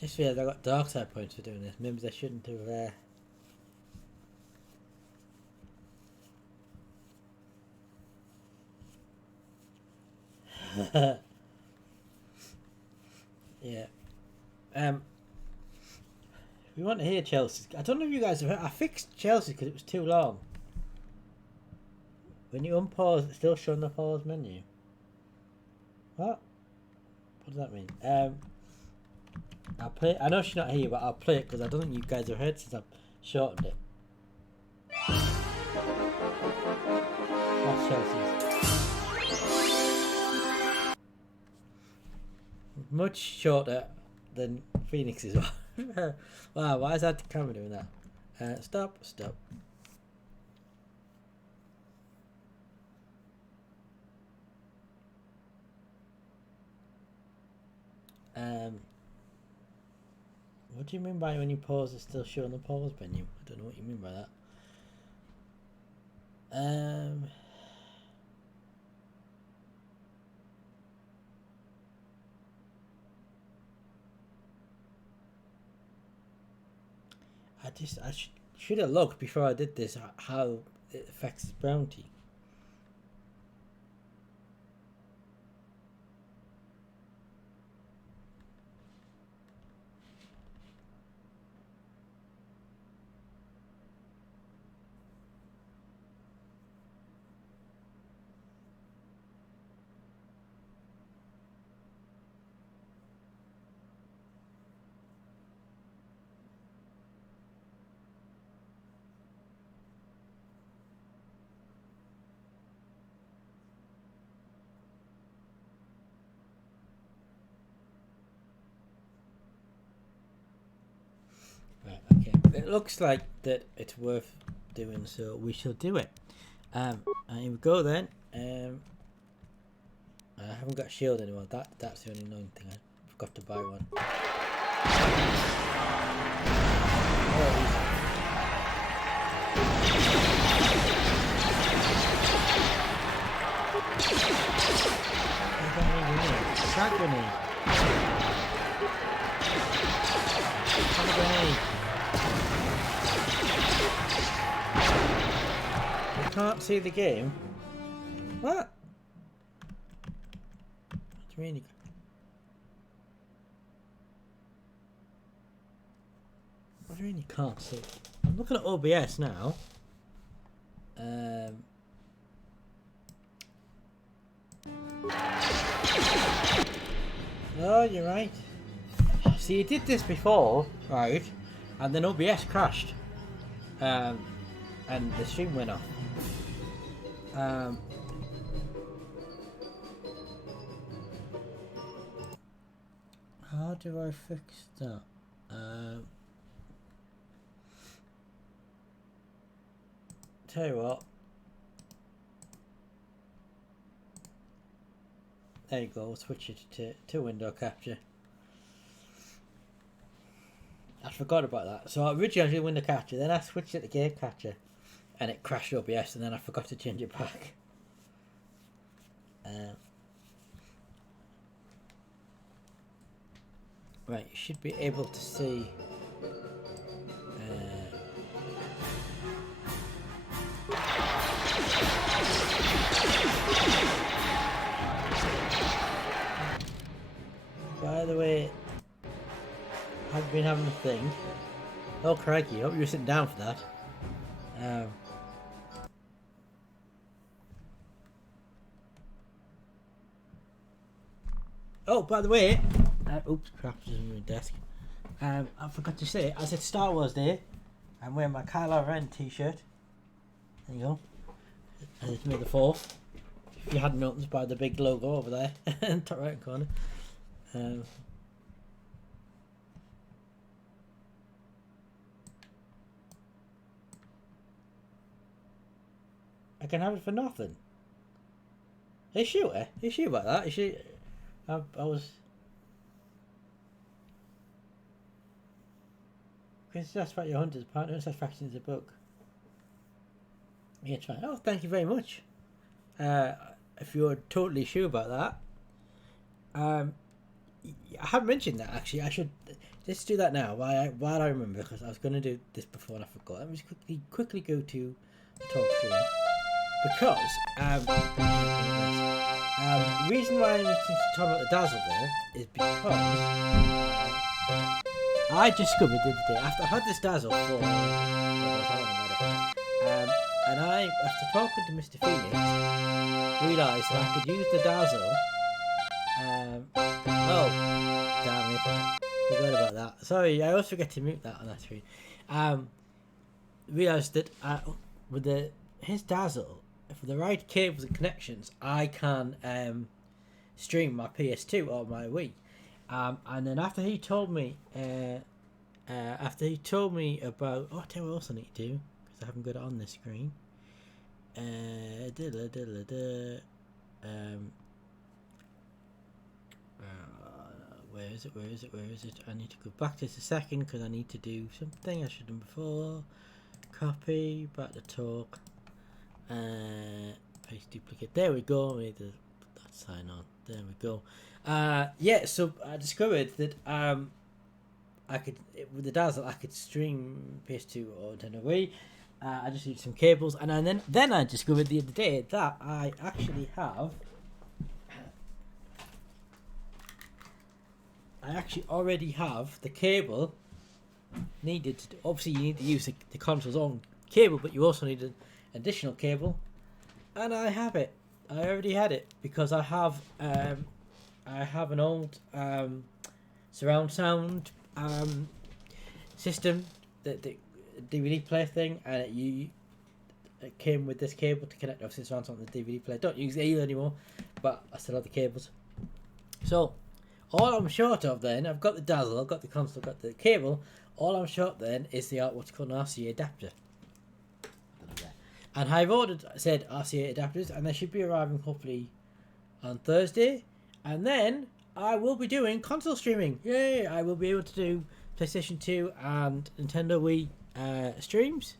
Just realised I got dark side points for doing this. Maybe I shouldn't have. Yeah. We want to hear Chelsea. I don't know if you guys have heard. I fixed Chelsea because it was too long. When you unpause, it's still showing the pause menu. What? What does that mean? I'll play. I know she's not here, but I'll play it because I don't think you guys have heard since I've shortened it. That's Chelsea's. Much shorter than Phoenix's one. Wow, why is that the camera doing that? Stop. What do you mean by when you pause it's still showing the pause menu? I don't know what you mean by that. I should have looked before I did this how it affects the bounty. Right, okay. It looks like that it's worth doing, so we shall do it. And here we go then. I haven't got a shield anymore. That's the only annoying thing. I forgot to buy one. Frag grenade. Have a grenade. can't see the game? What? What do you mean? What do you mean you can't see? I'm looking at OBS now. Oh, you're right. See, you did this before, right? And then OBS crashed. And the stream went off. How do I fix that? Tell you what. There you go, we'll switch it to window capture. I forgot about that. So originally I did window capture, then I switched it to game capture. And it crashed OBS, and then I forgot to change it back. Right, you should be able to see. By the way, I've been having a thing. Oh crikey, I hope you were sitting down for that. Oh, by the way, oops, crap, this is on my desk. I forgot to say, as it's Star Wars Day, I'm wearing my Kylo Ren t-shirt. There you go. And it's May the 4th. If you hadn't noticed by the big logo over there in the top right corner. I can have it for nothing. Are you sure? Are you sure about that? Is she? I was. Because that's about your hunter's partner, and satisfaction is a book. Yeah, try. Oh, thank you very much. If you're totally sure about that, I haven't mentioned that actually. I should just do that now while I remember, because I was going to do this before and I forgot. Let me just quickly go to the talk through. Because the reason why I need to talk about the dazzle there is because I discovered the other day, after I had this dazzle for and I, after talking to Mr. Phoenix, realised that I could use the dazzle. Oh, damn it! Forgot about that. Sorry, I always forget to mute that on that screen. Realised that with his dazzle, for the right cables and connections, I can stream my PS2 or my Wii. And then after he told me about, oh, I tell you what else I need to do, because I haven't got it on this screen. Where is it? I need to go back to this a second, because I need to do something I should have done before. Copy, back to talk. Paste duplicate. There we go. I need to sign on. There we go. Yeah, so I discovered that I could, with the dazzle, I could stream PS2 or Nintendo Wii. I just need some cables, and then I discovered the other day that I actually have. I actually already have the cable needed to, obviously you need to use the console's own cable, but you also need an additional cable, and I have it. I already had it because I have an old surround sound system, the DVD player thing, and it came with this cable to connect. Obviously, surround sound to the DVD player. Don't use it either anymore, but I still have the cables. So all I'm short of then, I've got the dazzle, I've got the console, I've got the cable. All I'm short then is the what's called an RCA adapter. And I've ordered said RCA adapters, and they should be arriving hopefully on Thursday. And then I will be doing console streaming. Yay! I will be able to do PlayStation 2 and Nintendo Wii streams.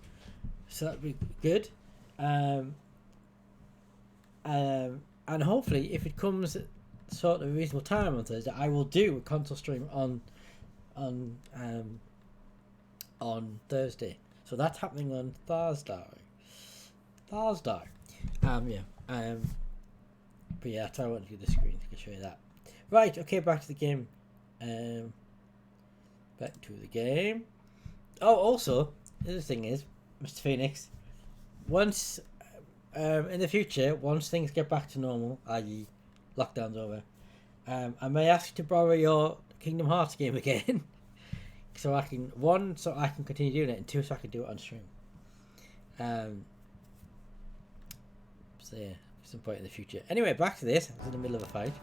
So that'll be good. And hopefully, if it comes at sort of a reasonable time on Thursday, I will do a console stream on Thursday. So that's happening on Thursday. Thursday. Yeah. But yeah, that's how I want to do the screen. I can show you that. Right. Okay. Back to the game. Back to the game. Oh, also, the other thing is, Mr. Phoenix, once in the future, once things get back to normal, i.e., lockdown's over, I may ask you to borrow your Kingdom Hearts game again, so I can continue doing it, and 2, so I can do it on stream. So yeah, some point in the future. Anyway, back to this. I was in the middle of a fight.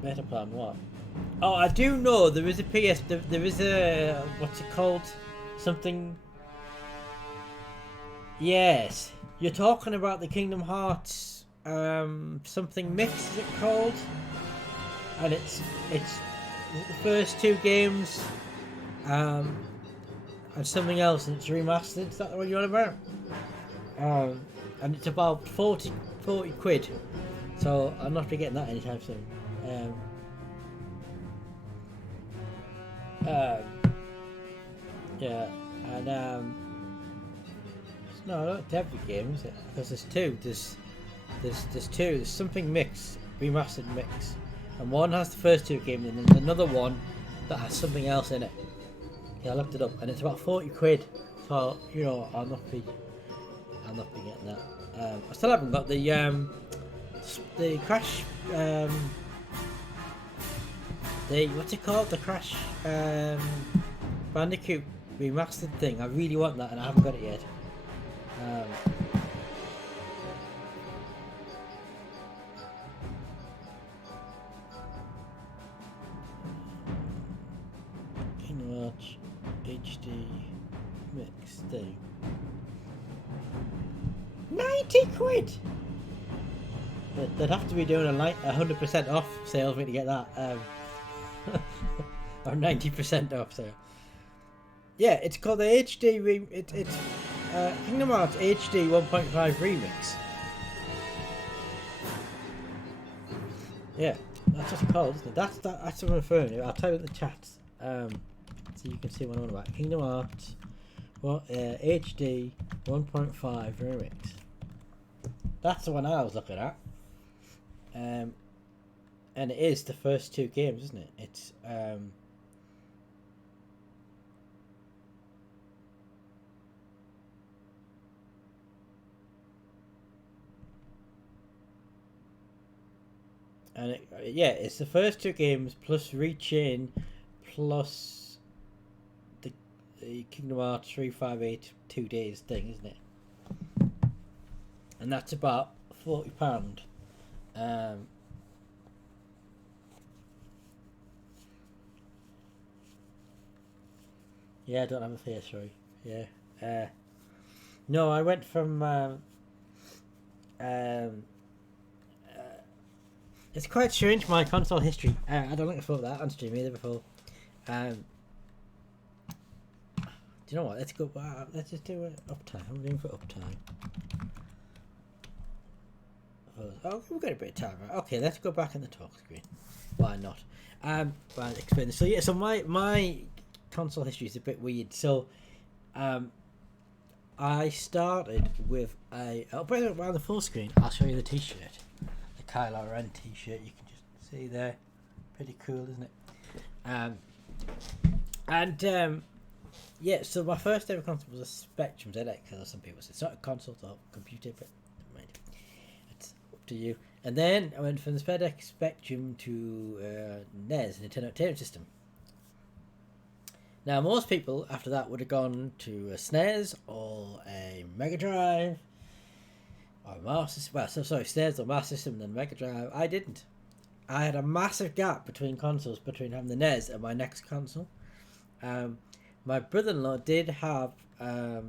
Better plan what? Oh, I do know there is a PS. There is a, what's it called? Something. Yes, you're talking about the Kingdom Hearts something mix, is it called? And it's the first 2 games and something else, and it's remastered. Is that what you're on about? And it's about 40 quid. So I'll not be getting that anytime soon. Yeah, and no, not every game, is it? Because there's 2. There's 2. There's something mix, remastered mix, and one has the first 2 games, and there's another one that has something else in it. Yeah, I looked it up, and it's about 40 quid. So I'll not be getting that. I still haven't got the Crash. What's it called? The Crash Bandicoot remastered thing. I really want that, and I haven't got it yet. Kingdom Hearts HD mix thing. 90 quid. They'd have to be doing a 100% off sale for me to get that. Or 90% off sale. Yeah, it's called the HD. It's Kingdom Hearts HD 1.5 remix. Yeah, that's what it's called, isn't it? That's what I'm referring to. I'll tell you in the chats, so you can see what I'm on about. Kingdom Hearts, HD 1.5 remix. That's the one I was looking at. And it is the first 2 games, isn't it? It's and it's the first 2 games plus Reach In plus the Kingdom Hearts 358 2 days thing, isn't it? And that's about £40. Yeah, I don't have a PS3. Yeah. No, I went from it's quite strange, my console history. I don't think I thought that on stream either before. Do you know what? Let's go. Let's just do it uptime. I'm doing for uptime. Oh, we've got a bit of time. Right? Okay, let's go back in the talk screen. Why not? I'll explain this. So yeah, so my console history is a bit weird. So, I started with I'll bring it around the full screen. I'll show you the T-shirt, the Kylo Ren T-shirt. You can just see there, pretty cool, isn't it? Yeah. So my first ever console was a Spectrum ZX. As some people say, it's not a console, it's a computer, but never mind. It's up to you. And then I went from the ZX Spectrum to NES, Nintendo Entertainment System. Now, most people after that would have gone to a SNES or a Mega Drive or a Master System. Well, SNES or Master System and then Mega Drive. I didn't. I had a massive gap between consoles, between having the NES and my next console. My brother-in-law did have a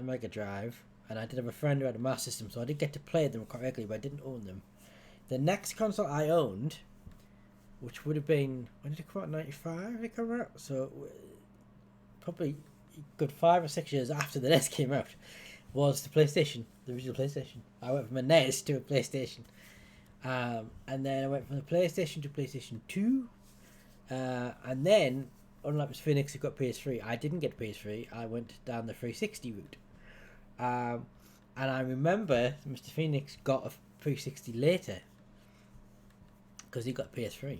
Mega Drive, and I did have a friend who had a Master System, so I did get to play them quite regularly, but I didn't own them. The next console I owned, which would have been, when did it come out? 95 it came out? So probably a good 5 or 6 years after the NES came out, was the PlayStation, the original PlayStation. I went from a NES to a PlayStation. And then I went from the PlayStation to PlayStation 2. And then, unlike Mr. Phoenix who got PS3, I didn't get PS3. I went down the 360 route. And I remember Mr. Phoenix got a 360 later because he got PS3.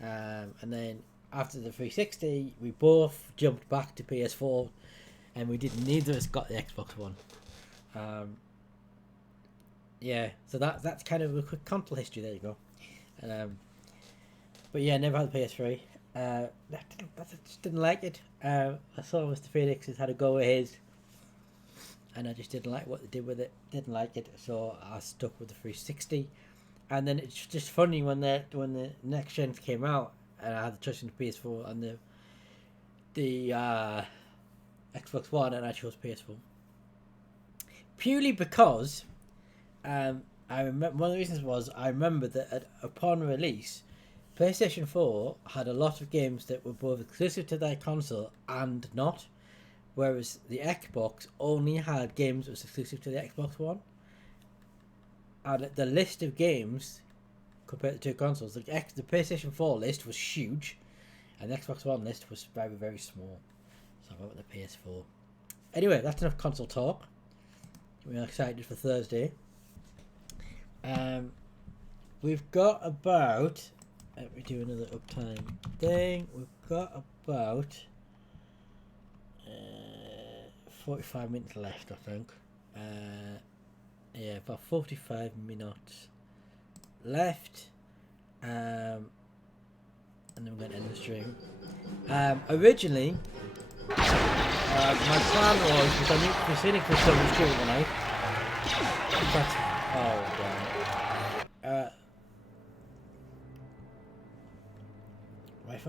And then after the 360, we both jumped back to PS4, and neither of us got the Xbox One. Yeah, so that's kind of a quick console history. There you go. But yeah, never had a PS3. I just didn't like it. I saw Mr. Phoenix has had a go at his, and I just didn't like what they did with it. Didn't like it, so I stuck with the 360. And then it's just funny when the next gen came out, and I had the choice in the PS4 and the Xbox One, and I chose PS4 purely because I remember one of the reasons was I remember that upon release, PlayStation 4 had a lot of games that were both exclusive to their console and not, whereas the Xbox only had games that was exclusive to the Xbox One. And the list of games compared to two consoles, the PlayStation 4 list was huge, and the Xbox One list was very, very small. So I went with the PS4. Anyway, that's enough console talk. We're excited for Thursday. We've got about... Let me do another uptime thing. We've got about 45 minutes left, I think. Yeah, about 45 minutes left. And then we're going to end the stream. Originally, my plan was, because I knew Christina could still be streaming tonight. But, oh, damn.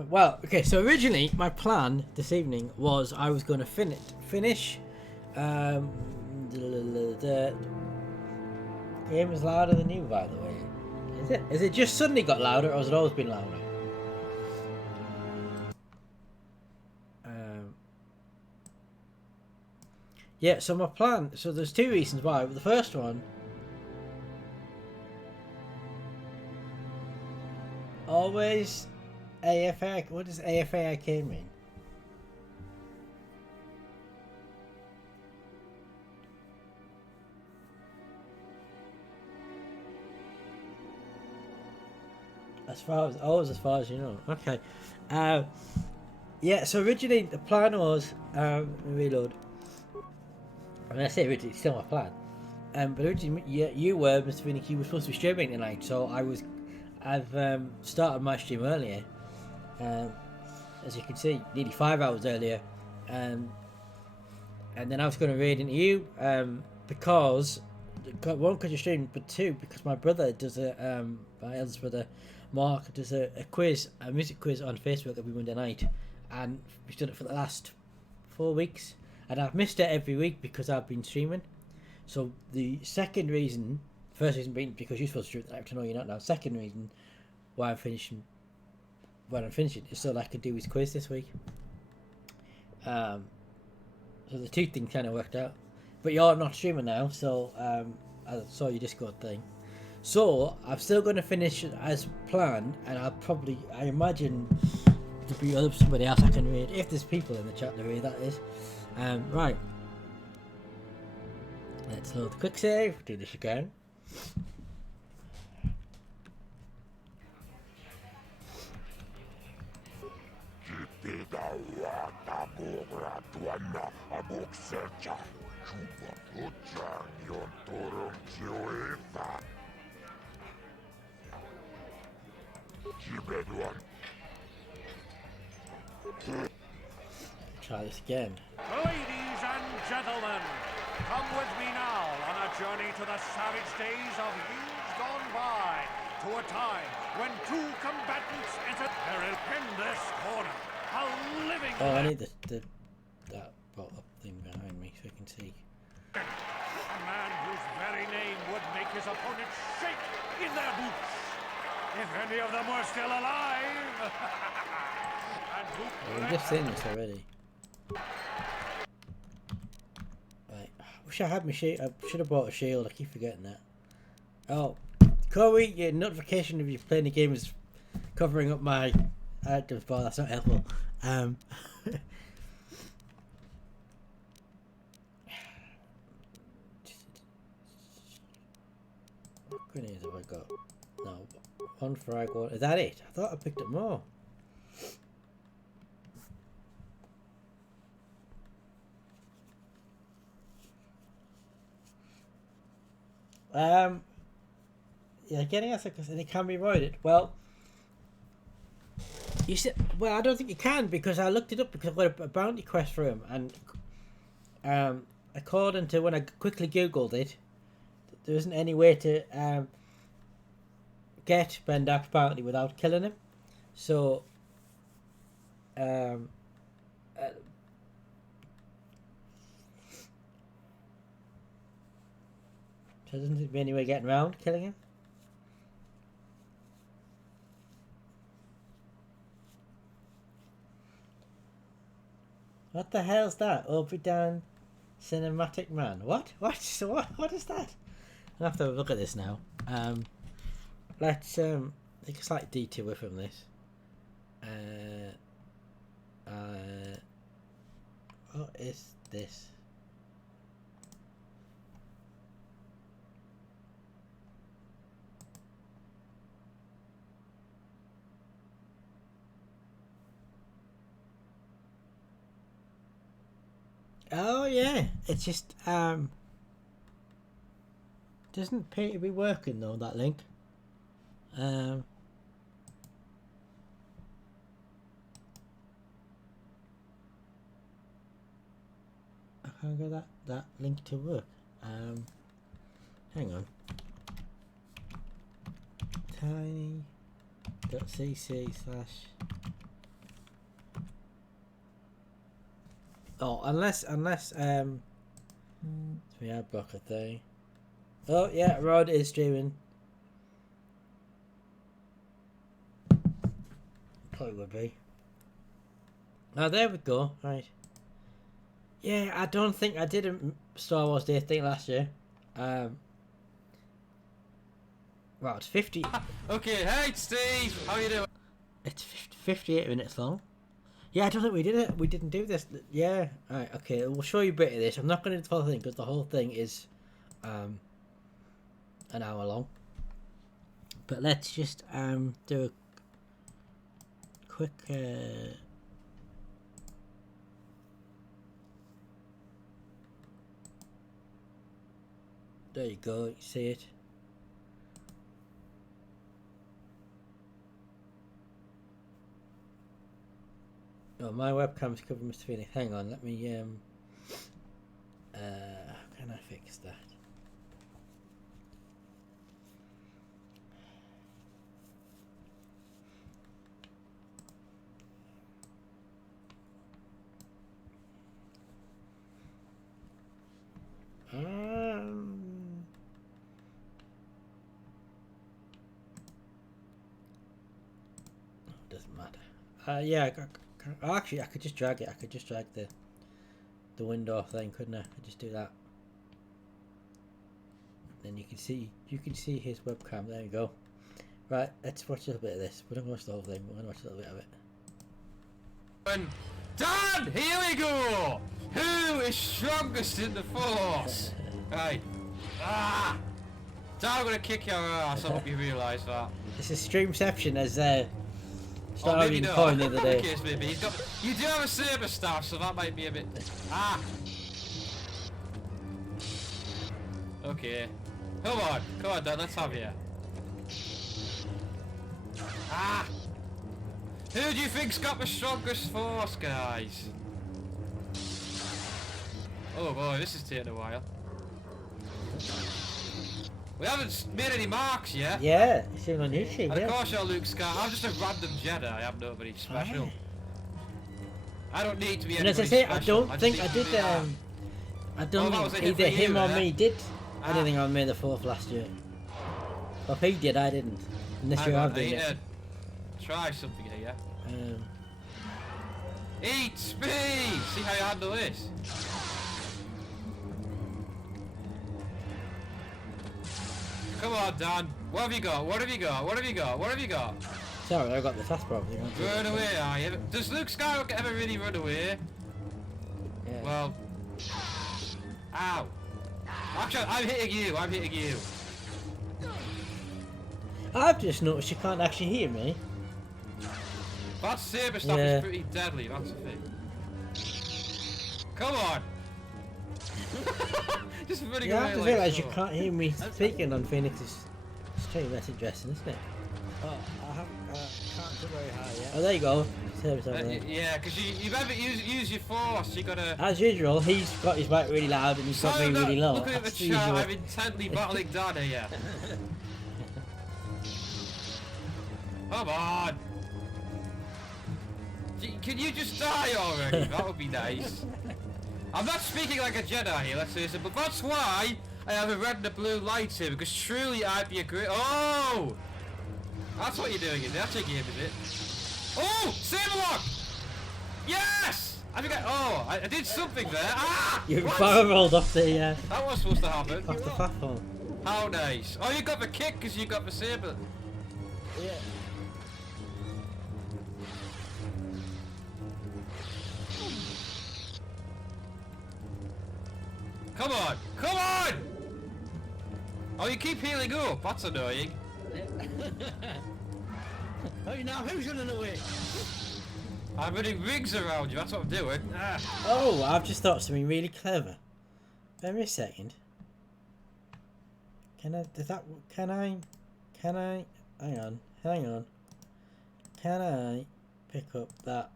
Well, okay, so originally my plan this evening was I was going to finish. The game is louder than you, by the way. Is it? Is it just suddenly got louder, or has it always been louder? Yeah, so my plan... So there's two reasons why. But the first one... Always AFA... What does AFA Arcade mean? As far as you know. Okay. Yeah, so originally the plan was... reload. I mean, I say originally, it's still my plan. But originally, you were, Mr. Phoenix, you were supposed to be streaming tonight, so I've started my stream earlier. As you can see, nearly 5 hours earlier. And then I was going to raid into you, because, one, because you're streaming, but two, because my brother does my eldest brother, Mark, does a quiz, a music quiz on Facebook every Monday night. And we've done it for the last 4 weeks. And I've missed it every week because I've been streaming. So the second reason, first reason being because you're supposed to stream tonight, I know you're not now. Second reason why I'm finishing is so that I can do his quiz this week. So the two things kind of worked out. But you're not streaming now, so I saw your Discord thing. So I'm still going to finish as planned, and I imagine there'll be somebody else I can read, if there's people in the chat to read, that is. Right. Let's load the quick save. Do this again. Try this again. Ladies and gentlemen, come with me now on a journey to the savage days of years gone by, to a time when two combatants entered peril in this corner. A living... Oh, I need that brought up thing behind me so I can see. A man whose very name would make his opponents shake in their boots. If any of them were still alive. And who... We've just seen this already. Right. I wish I had my shield. I should have bought a shield. I keep forgetting that. Oh, Corey, your notification of you playing the game is covering up my don't spoil. That's not helpful. What grenades have I got? No, one frag one. Is that it? I thought I picked up more. Yeah, getting us and it can be avoided. Well, you said, well, I don't think you can because I looked it up because I've got a bounty quest for him, and according to when I quickly googled it, there isn't any way to get Bendak's bounty without killing him. So, so doesn't there be any way of getting around killing him? What the hell's that? Obidan Cinematic Man. What? What? So what is that? I'll have to have a look at this now. Let's take a slight detour from this. What is this? Oh yeah, it's just doesn't appear to be working though, that link. I can't get that link to work. Hang on. tiny.cc/ Oh, unless we ad blocker thing. Oh yeah, Rod is streaming. Probably would be. Oh, there we go. Right. Yeah, I don't think I did a Star Wars Day thing last year. Well, it's 50. Okay, hey Steve, how you doing? It's 58 minutes long. Yeah, I don't think we did it. We didn't do this. Yeah. Alright, okay. We'll show you a bit of this. I'm not going to do the whole thing because the whole thing is an hour long. But let's just do a quick there you go. You see it? Oh, my webcam's covering Mr. Phoenix. Hang on, let me how can I fix that? Doesn't matter. Yeah, actually, I could just drag it. I could just drag the window thing, couldn't I? I could just do that. Then you can see his webcam. There you go. Right, let's watch a little bit of this. We don't watch the whole thing. We're gonna watch a little bit of it. Dan, here we go. Who is strongest in the force? Right. Dan, I'm gonna kick your ass. I hope you realise that. This is Streamception as maybe starting not. coin the other day. Case, maybe. You do have a saber staff, so that might be a bit. Okay. Come on, Dan. Let's have you. Who do you think's got the strongest force, guys? Oh boy, this is taking a while. We haven't made any marks yet. Yeah, it's even on YouTube. And of course you're Luke Skywalker. I'm just a random Jedi. I have nobody special. Right. I don't need to be And as I anybody say, special. I don't think just I need to did. be I don't that was think a hit either for him you, or eh? me did anything on May the 4th last year. Well, if he did, I didn't. And this year I've done it. Try something here. Eat speed! See how you handle this. Come on, Dan. What have you got? What have you got? What have you got? What have you got? Sorry, I got the taskbar thing. Run away, are you? Does Luke Skywalker ever really run away? Yeah. Well... Ow! Actually, I'm hitting you, I'm hitting you. I've just noticed you can't actually hear me. That saber stuff Yeah. is pretty deadly, that's the thing. Come on! Just running You away have to like realise so. you can't hear me speaking on Phoenix's stream. That's interesting, isn't it? Oh, I haven't, can't do very high yet. Oh, there you go. Service over there. Yeah, because you better use your force, you gotta... As usual, he's got his mic really loud and he's got me really low. Looking at the That's the chat, usual. I'm intently battling down here. Come on! Can you just die already? That would be nice. I'm not speaking like a Jedi here, let's face it, but that's why I have a red and a blue lightsaber, because truly I'd be a great... Oh! That's what you're doing, is it? That's your game, is it? Oh! Saberlock! Yes! I think I did something there. Ah! You What? barrel rolled off the That was supposed to happen. off the platform. How nice. Oh, you got the kick because you got the saber. Yeah. Come on! Come on! Oh, you keep healing up. That's annoying. Oh, now who's running away? I'm running rings around you. That's what I'm doing. Ah. Oh, I've just thought something really clever. Bear me a second. Can I? Hang on. Can I pick up that?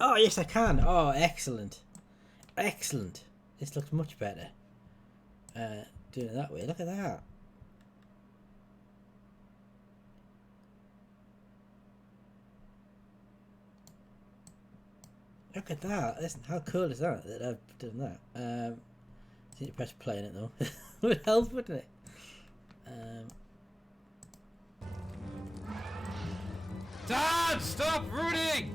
Oh yes, I can. Oh, excellent. This looks much better. Doing it that way. Look at that. Look at that. Listen, how cool is that I've done that? Need to press play on it though. Would help, wouldn't it? Dad, stop running!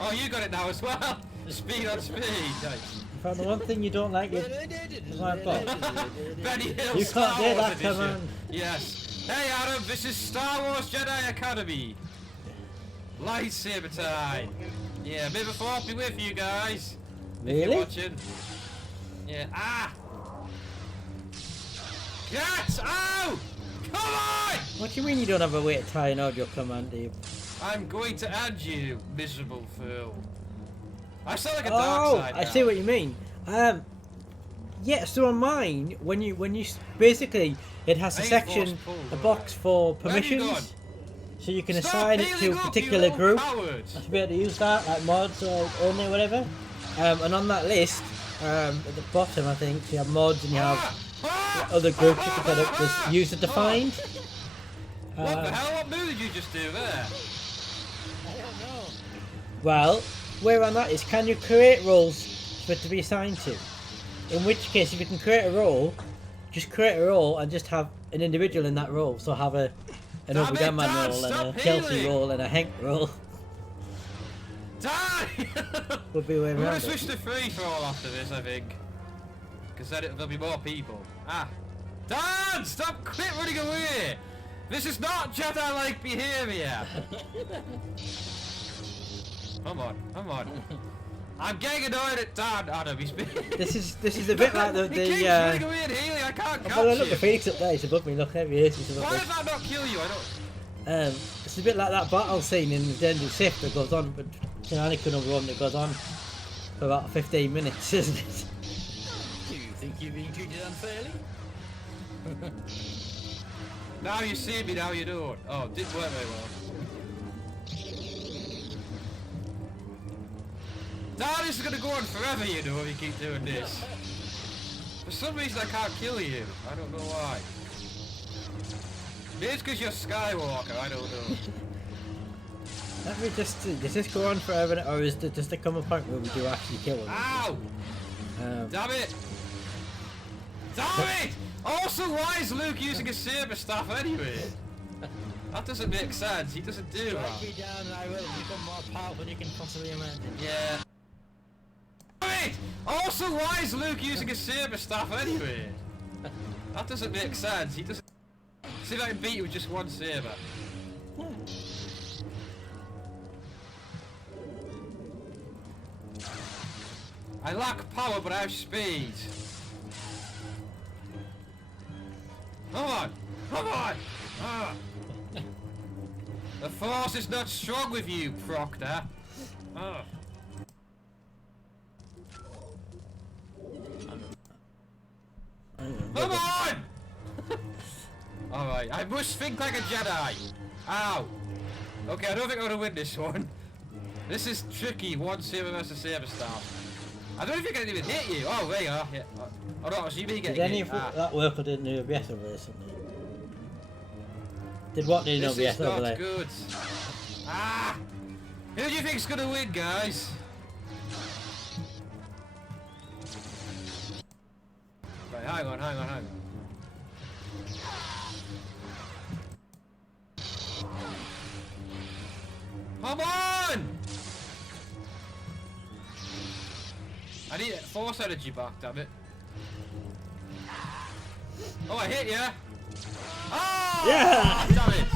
Oh, you got it now as well. Speed on speed. Nice. You found the one thing you don't like with my bot. Benny Hill, You Star can't do Wars that edition. command. Yes. Hey Adam, this is Star Wars Jedi Academy. Lightsaber time. Yeah, may the force be with you guys. If Really? you're watching. Yeah. Ah! Get out! Come on! What do you mean you don't have a way to tie an audio command, do you? I'm going to add you, miserable fool. I sound like a Oh, dark side I now. see what you mean. Yeah. So on mine, when you basically it has a Main section, force pull, a right. box for Where have you gone? permissions, so you can Stop assign it to healing a up, particular you group coward. to be able to use that, like mods or only whatever. And on that list, at the bottom, I think you have mods and you have other groups you can set up as user defined. What the hell? What move did you just do there? Well, where on that is, can you create roles for it to be assigned to? In which case, if you can create a role, just create a role and just have an individual in that role. So have an Damn it, Overgaman Dad, role and a stop Kelsey healing. role and a Hank role. Die! Would be a way We're gonna around switch it. to free for all after this, I think. Because then there'll be more people. Ah. Dan! Stop! Quit running away! This is not Jedi-like behaviour! Come on, come on. I'm getting annoyed at Dan, Adam. He's been... This is a bit like the he keeps running away and healing. I can't catch well, look, the him. Phoenix up there. It's above me. Look, there he is. He's above Why me. did that not kill you? I don't... It's a bit like that battle scene in the Dendu Sith that goes on, but Anakin over one that goes on for about 15 minutes, isn't it? Do you think you're being treated unfairly? Now you see me, now you don't. Oh, it didn't work very well. Now this is gonna go on forever, you know, if you keep doing this. For some reason I can't kill you. I don't know why. Maybe it's because you're Skywalker, I don't know. Let me just see, does this go on forever, or is there just a come a point where we do actually kill him? Ow! Damn it! Damn it! Also, why is Luke using a saber staff anyway? That doesn't make sense, he doesn't do that. Strike me down and I will become more powerful than you can possibly imagine. Yeah. Damn it! Also, why is Luke using a saber staff anyway? That doesn't make sense, he doesn't... See if I can beat you with just one saber. I lack power, but I have speed. Come on! Come on! Ah. The force is not strong with you, Proctor. Ah. Come on! Alright, I must think like a Jedi. Ow. Okay, I don't think I'm gonna win this one. This is tricky. One saber versus saber staff. I don't think I can even hit you. Oh, there you are. Yeah. Oh no, so you mean getting Did any hit. of that work or didn't do OBS over there something? Did what need OBS This is over not there? good. Ah! Who do you think's gonna win, guys? Right, hang on. Come on! I need force energy back, damn it. Oh, I hit ya! Oh! Yeah! Damn it!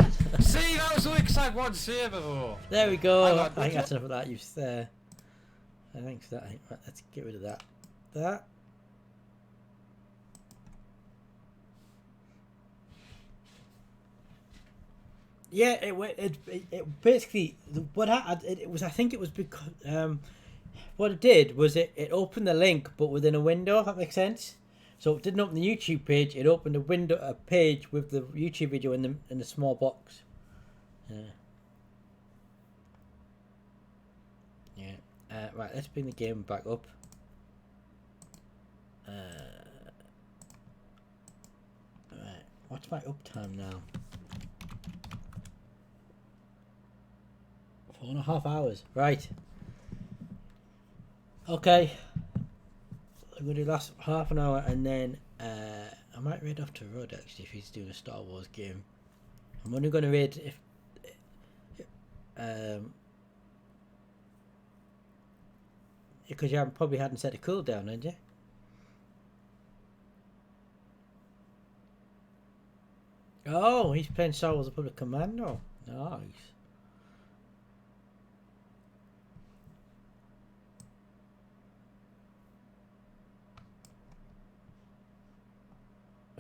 See, that was only 'cause I had one saber though. There we go. Hang on, I think that's enough of that use there. I think so. Right, let's get rid of that. That. Yeah, it basically what it was. I think it was because what it did was it opened the link, but within a window. If that makes sense. So it didn't open the YouTube page. It opened a page with the YouTube video in the small box. Yeah. Right. Let's bring the game back up. Right. What's my uptime now? 4.5 hours. Right. Okay. I'm going to do last half an hour and then I might raid off to Rod actually if he's doing a Star Wars game. I'm only going to raid if because you probably hadn't set a cooldown, had you? Oh, he's playing Star Wars Republic Commando. Nice.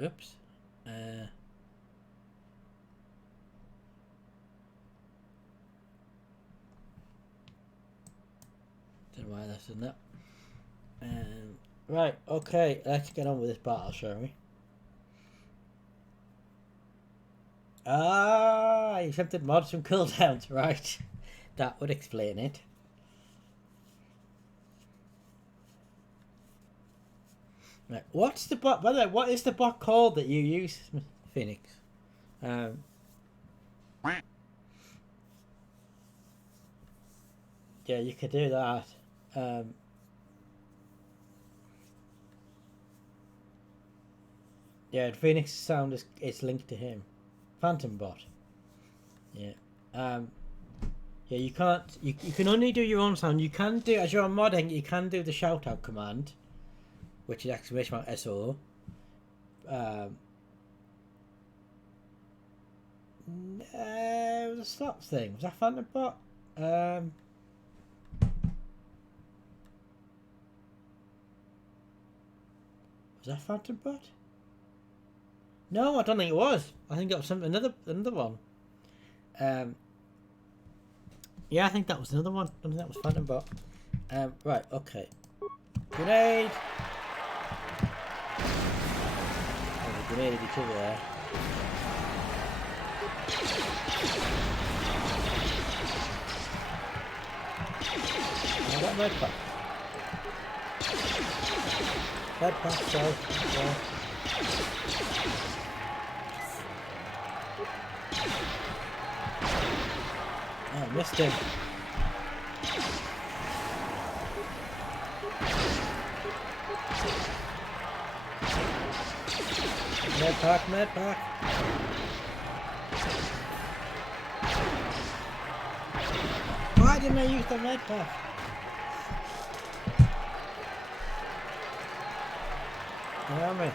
Oops. Don't know why that's in that. Right, okay, let's get on with this battle, shall we? Ah, you attempted mods from cooldowns, right? That would explain it. Right. What's the bot? By the way, what is the bot called that you use, Phoenix? Yeah, you could do that. Yeah, Phoenix sound is it's linked to him. Phantom bot. Yeah. Yeah, you can't. You can only do your own sound. You can do as you're modding. You can do the shout out command, which is exclamation mark SO. The slot thing was that Phantom bot. Was that Phantom bot? No, I don't think it was. I think that was another one. Yeah, I think that was another one. I don't think that was Phantom bot. Right, okay. Grenade. Oh, we grenaded each other there. I got red pack. Red pack, so yeah. Oh, I missed him. Med pack. Why didn't I use the med pack? Damn it.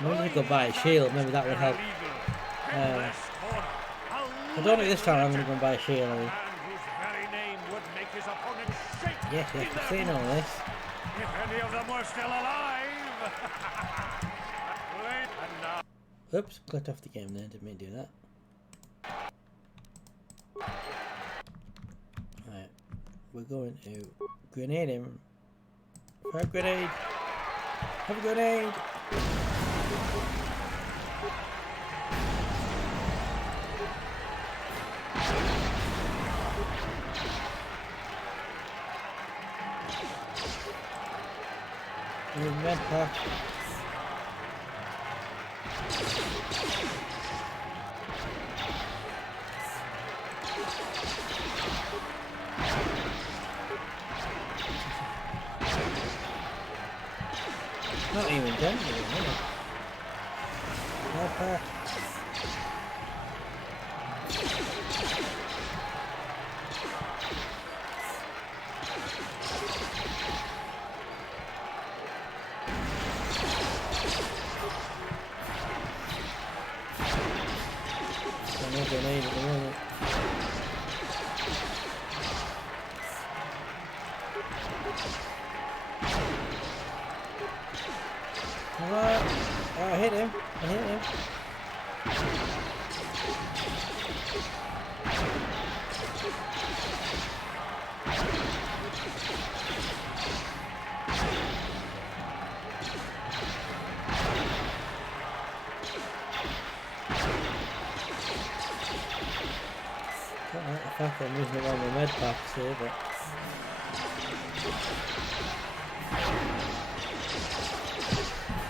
Maybe we could buy a shield, maybe that would help. I don't think this time I'm going to go and buy a shield. Yes, I've seen all this. If any of them were still alive! Oops, clicked off the game there, didn't mean to do that. Right, we're going to grenade him. Fire grenade! Have a grenade! Med pack. Not even done with it, med pack. No grenade at the moment. Come on. Oh, I hit him. I hit him. I fact I'm using it on my med packs here, but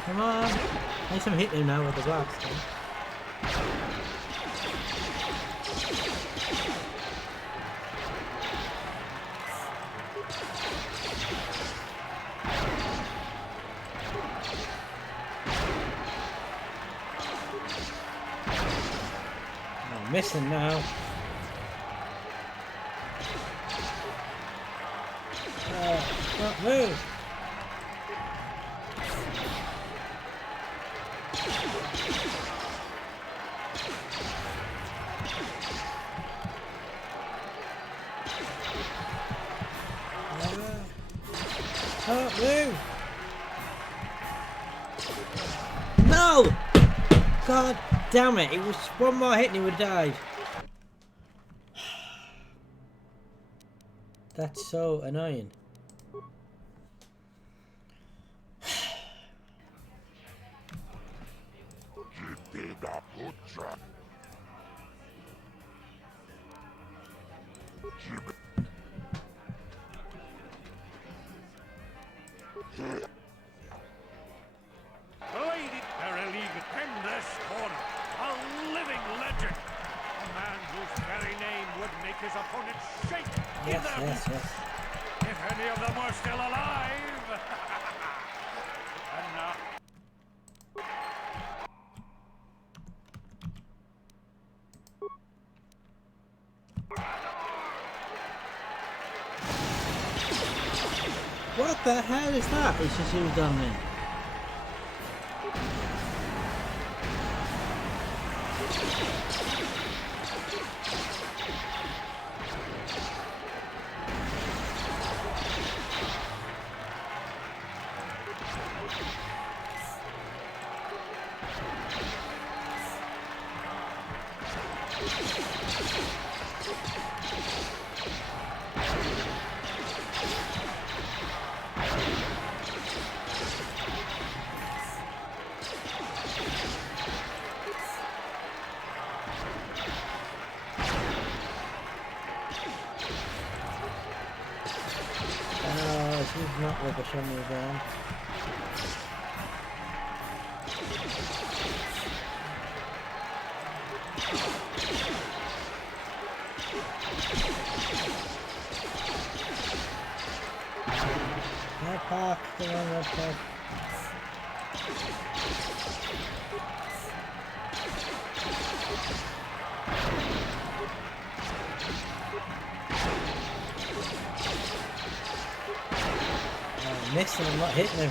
come on! At least I'm hitting him now with the blast. Oh, I'm missing now. Don't move! Don't move! No! God damn it! It was one more hit and he would have died. That's so annoying. Lady Paralegal in this corner, a living legend. A man whose very name would make his opponent shake in their boots. If any of them were still alive. And now... What the hell is that? It's just who's done me. He's not rubbish on me again. Red pack, come on, red pack. missing, I'm not hitting him.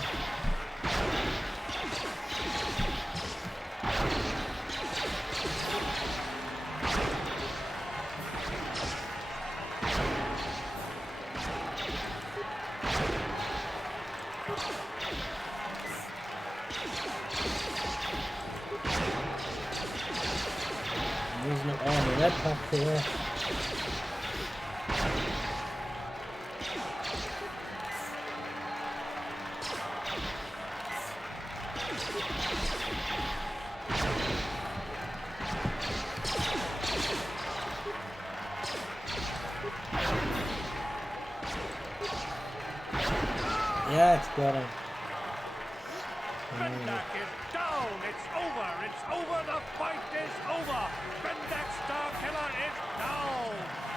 I'm using up all my red pack here. Yes, got him. Bendak is down! It's over! It's over! The fight is over! Bendak Starkiller is down!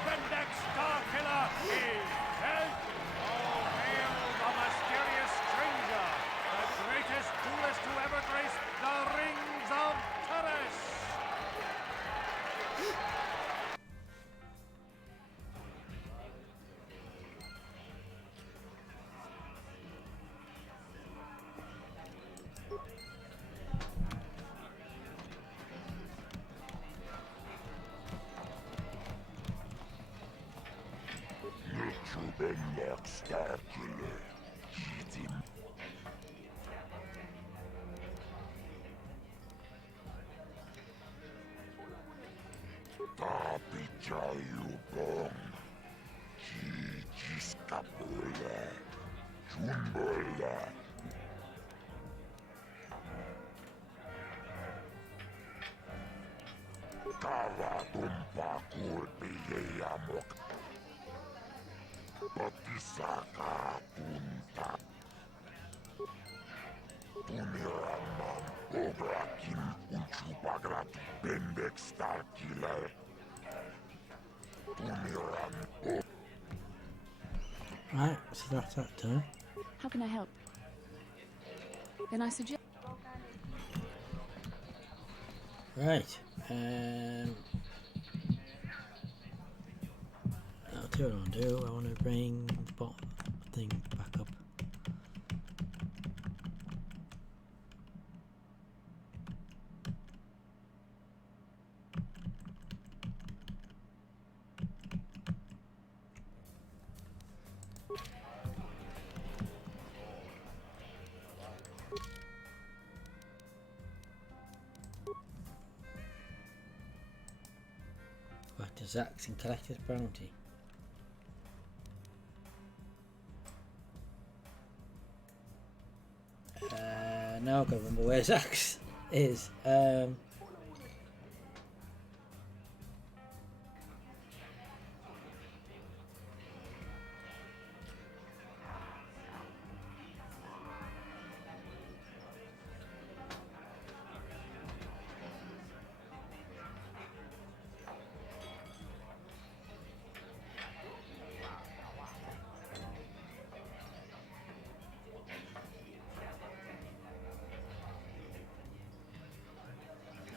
Bendak Starkiller is dead! Oh, hail the mysterious stranger! The greatest duelist to ever grace the rings of Terrace! Bendak Starkiller. Eat him. Tapichayu bong. Chichiskapola. Jumbola. Kavatumpa kurpiyamok. Patisaka punta. Tuniraman obrakin unchupagrat Bendak Starkiller. Tuniran Right, so that's that done. How can I help? Then I suggest. Right, I'll tell you what I want to do. I want to bring the bottom thing back up. Back to Zax and collect his bounty. Now I can't remember where Zax is.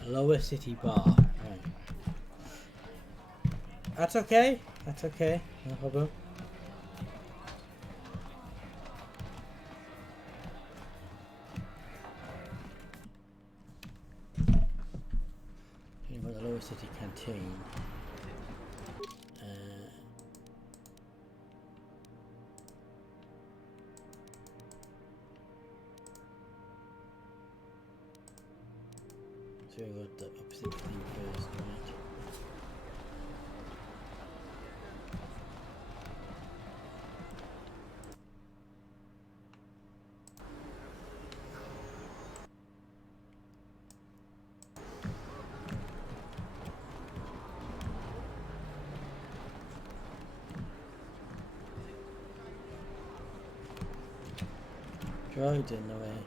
Lower City Bar. Right. That's okay. That's okay. No problem. You've got the Lower City Canteen. So we got the opposite thing first, right? Droid in the way.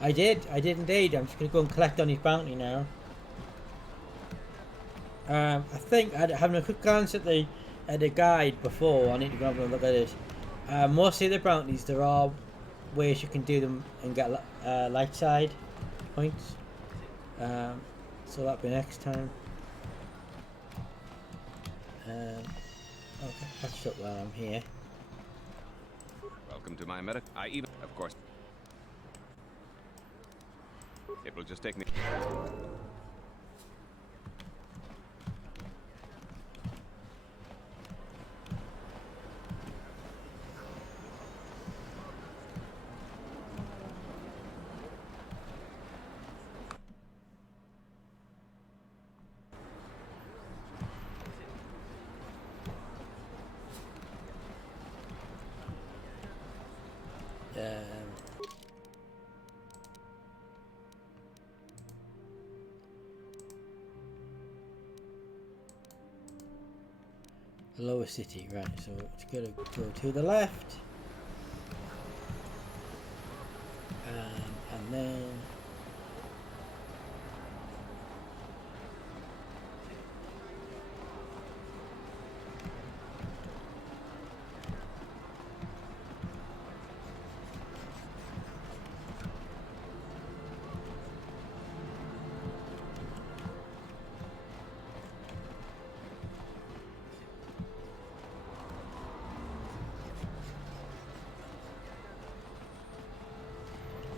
I did indeed. I'm just going to go and collect on his bounty now. I think, having a quick glance at the guide before, I need to go have a look at it. Most of the bounties, they're all ways you can do them and get light side points. So that'll be next time. Okay, catch up while I'm here. Welcome to my medic. Of course. It will just take me. Lower city, right, so it's got to go to the left, and then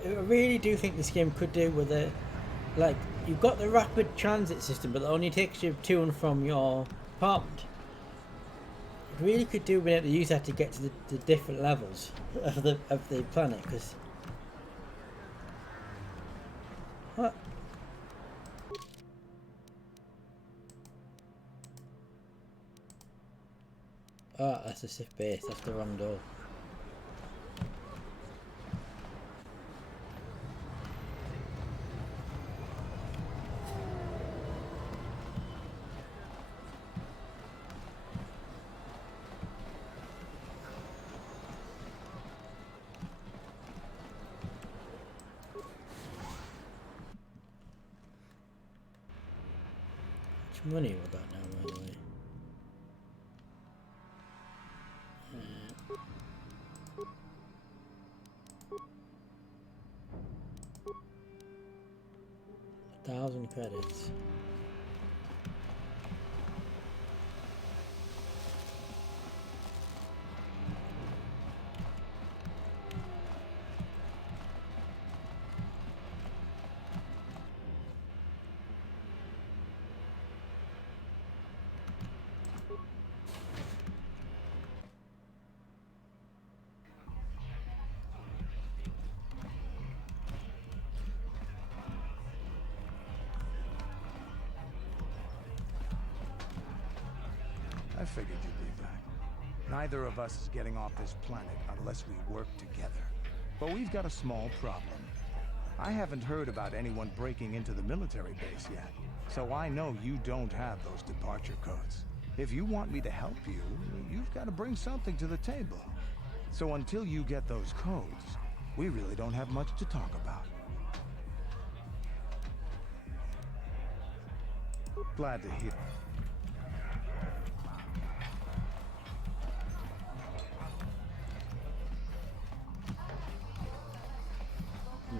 I really do think this game could do with it. Like, you've got the rapid transit system, but it only takes you to and from your apartment. It really could do being able to use that to get to the different levels of the planet. Because what? Oh, that's a Sith base. That's the wrong door. Money with that now, by the way. $1,000 credits. I figured you'd be back. Neither of us is getting off this planet unless we work together. But we've got a small problem. I haven't heard about anyone breaking into the military base yet, so I know you don't have those departure codes. If you want me to help you, you've got to bring something to the table. So until you get those codes, we really don't have much to talk about. Glad to hear.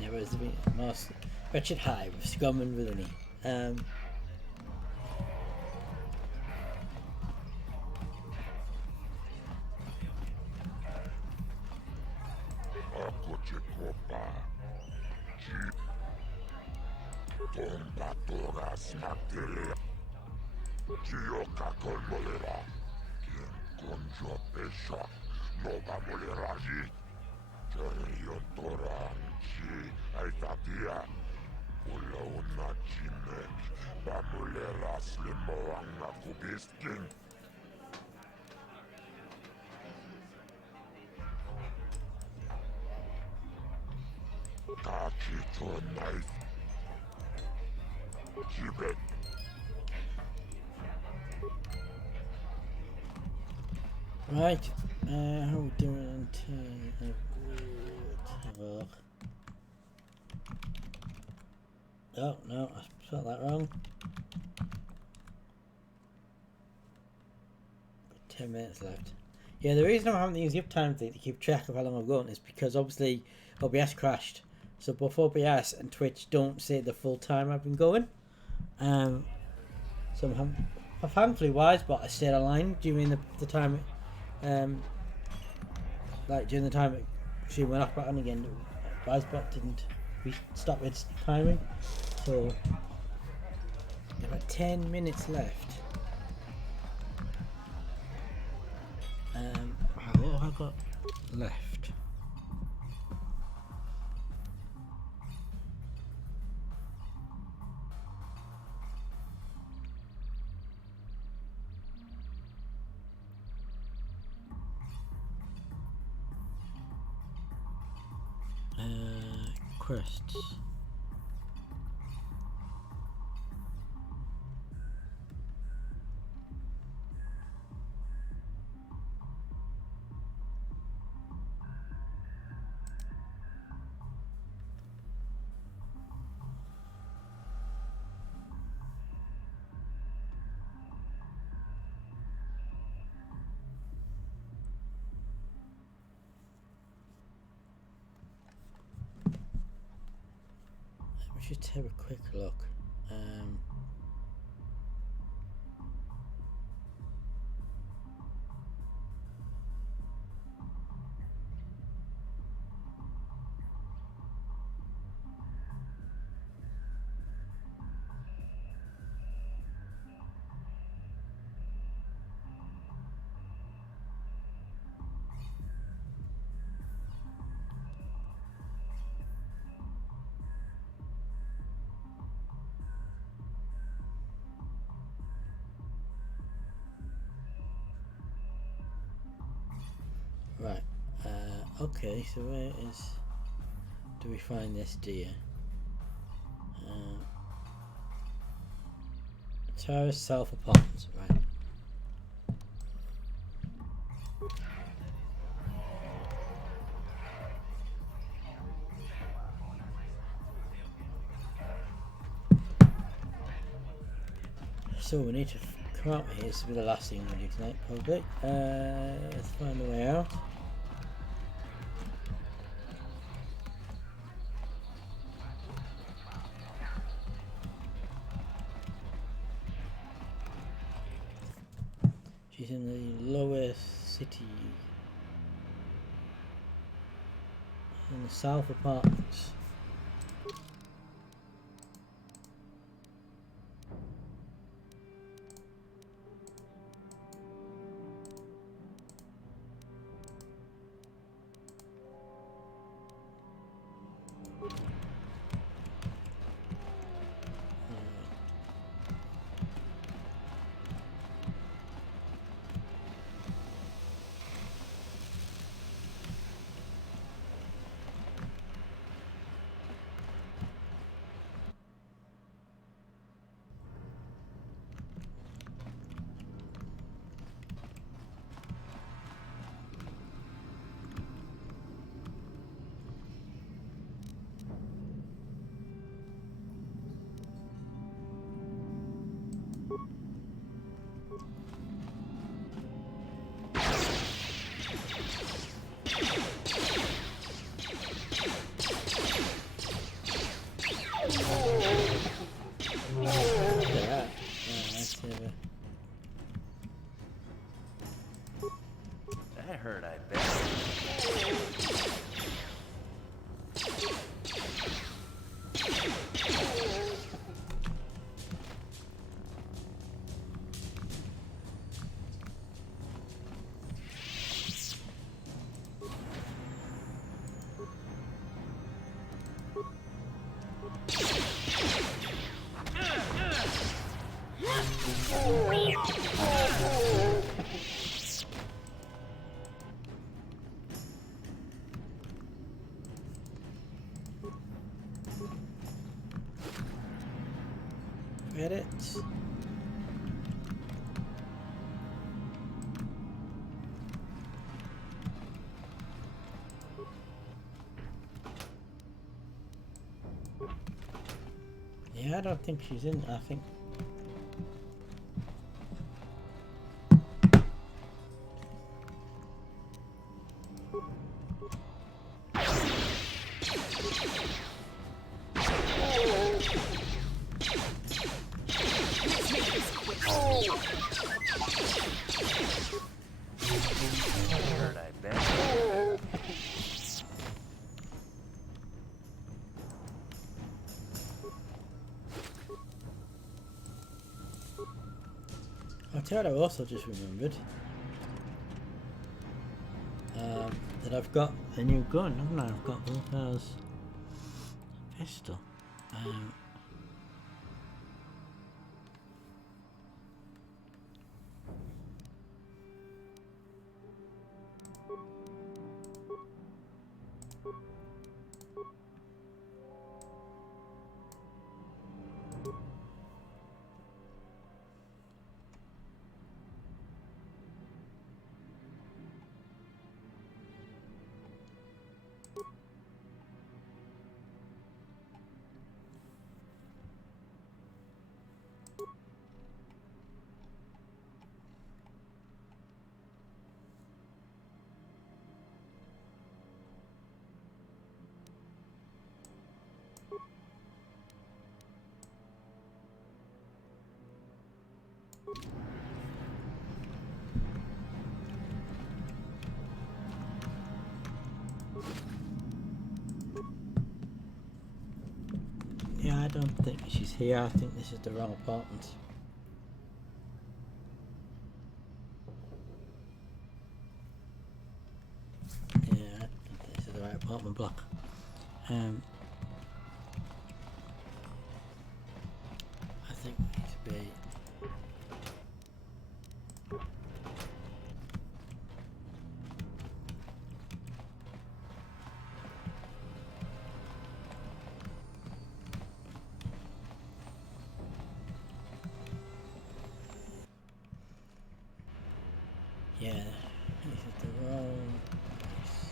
Never has been most wretched hive of scum and villainy. Right, how we doing? Have a look. Oh no, I spelled that wrong. 10 minutes left. Yeah, the reason I'm having to use the uptime thing to keep track of how long I've gone is because obviously OBS crashed. So both OBS and Twitch don't say the full time I've been going. So thankfully Wisebot I stayed online during the time, like during the time she went off button again. Wisebot didn't stop its timing. So about 10 minutes left. What have I got left? Quests. Just have a quick look. Right. Okay, so where do we find this deer? Terrace South Apartments, right. So we need to come out here. This will be the last thing we do tonight, probably. Let's find the way out. She's in the lower city. In the South Apartments. That hurt, I bet. Credits. Yeah, I don't think she's in. I think. Hurt, I bet. I'll tell you, I also just remembered that I've got a new gun, haven't I? I've got Vulcar's pistol. Yeah, I don't think she's here. I think this is the wrong apartment. Yeah, I don't think this is the right apartment block. I think we need to be. Yeah, this is the wrong place.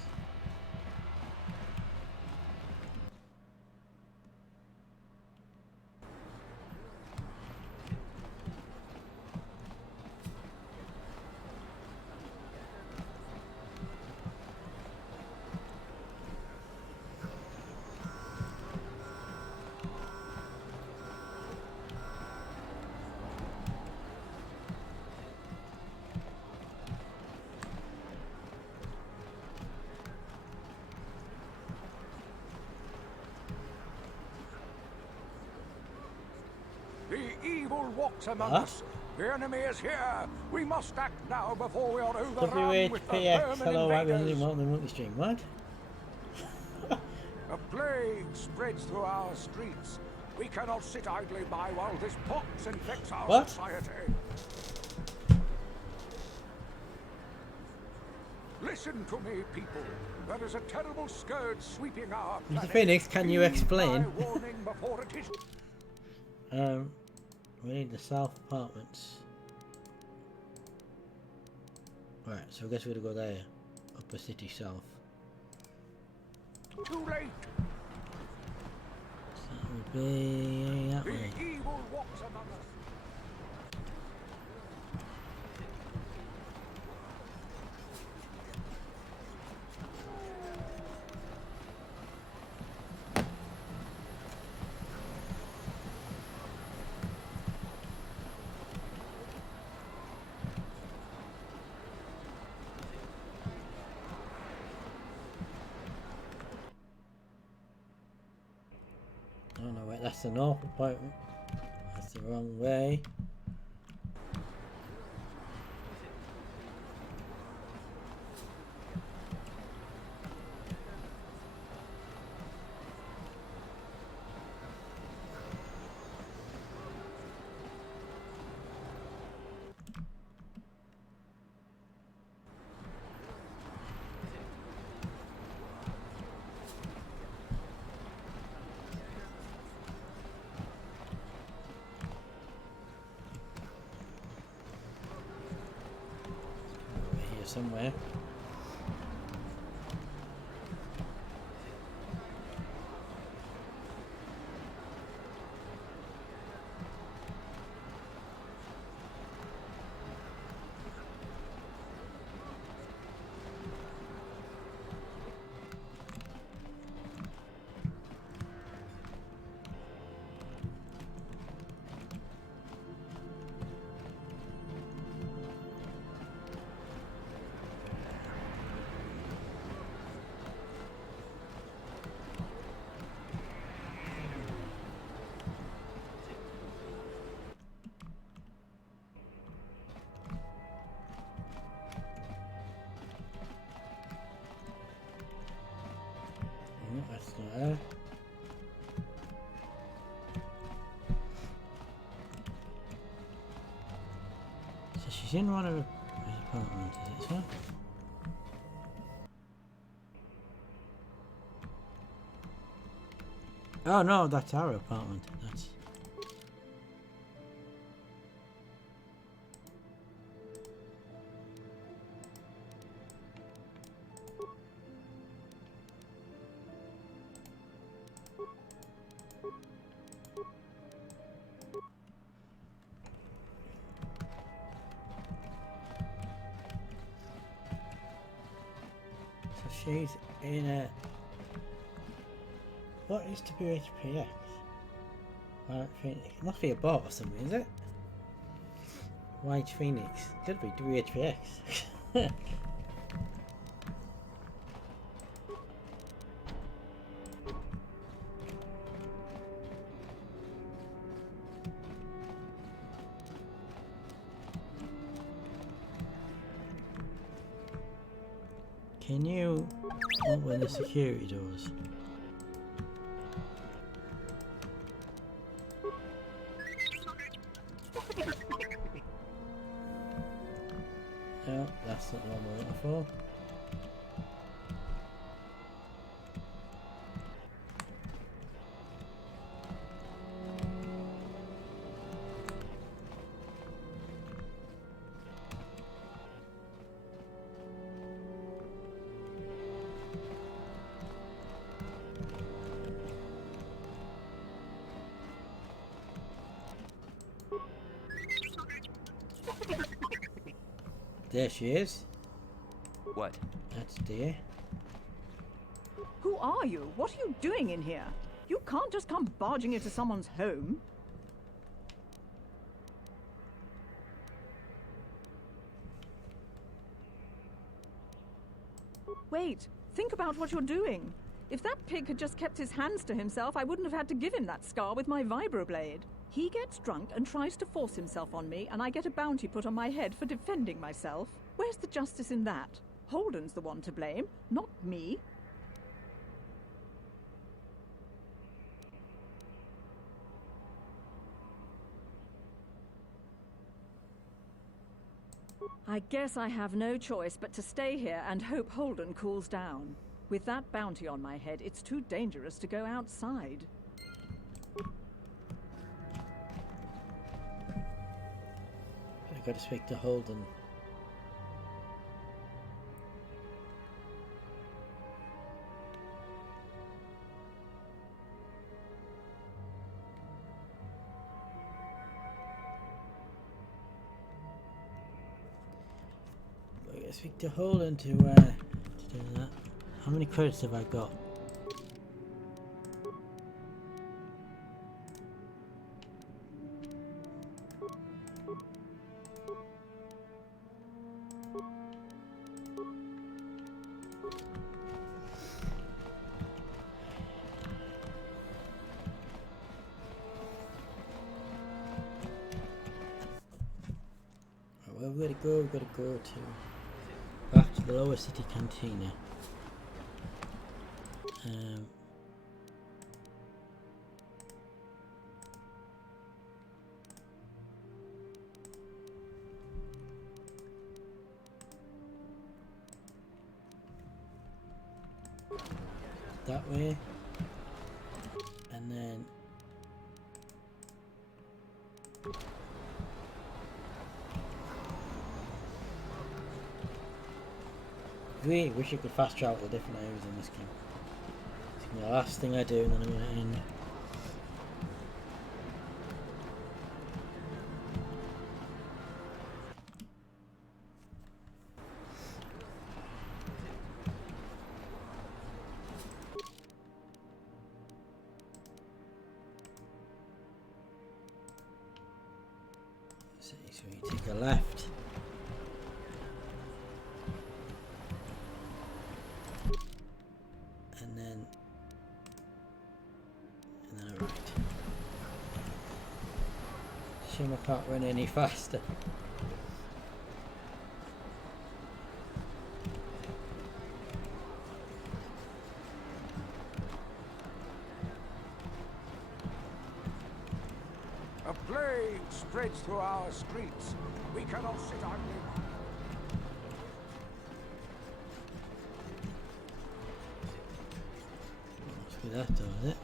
The evil walks among us. The enemy is here. We must act now before we are overrun with the WHPX, vermin hello, I really invaders. want the multi-stream. What? A plague spreads through our streets. We cannot sit idly by while this pox infects our What? society. Listen to me, people. There is a terrible scourge sweeping our Mr. planet. Phoenix, can you Heed explain? my warning before it is... We need the south apartments. Right, so I guess we're gonna go there. Upper city south. Too late. So that would be that The way. evil walks among us. Oh no, wait, that's the north apartment. That's the wrong way. Over here somewhere. So she's in one of his apartments, is it so? Oh no, that's our apartment. That's... So she's in a... What is WHPX? It must be a bot or something, is it? White Phoenix. Could be WHPX. Can you open the security doors? No, that's not the one we're looking for. There she is. What? That's dear. Who are you? What are you doing in here? You can't just come barging into someone's home. Wait, think about what you're doing. If that pig had just kept his hands to himself, I wouldn't have had to give him that scar with my vibroblade. He gets drunk and tries to force himself on me, and I get a bounty put on my head for defending myself. Where's the justice in that? Holden's the one to blame, not me. I guess I have no choice but to stay here and hope Holden cools down. With that bounty on my head, it's too dangerous to go outside. I've got to speak to Holden. I've got to speak to Holden to do that. How many credits have I got? Where we've got to go, we've got to go to back to the lower city cantina. That way, and then really wish you could fast travel to different areas in this game. It's gonna be the last thing I do, and then I'm gonna end. So you take a left. And then a right. Shame I can't run any faster. A plague spreads through our streets. We cannot sit idly by. Must be that though, is it?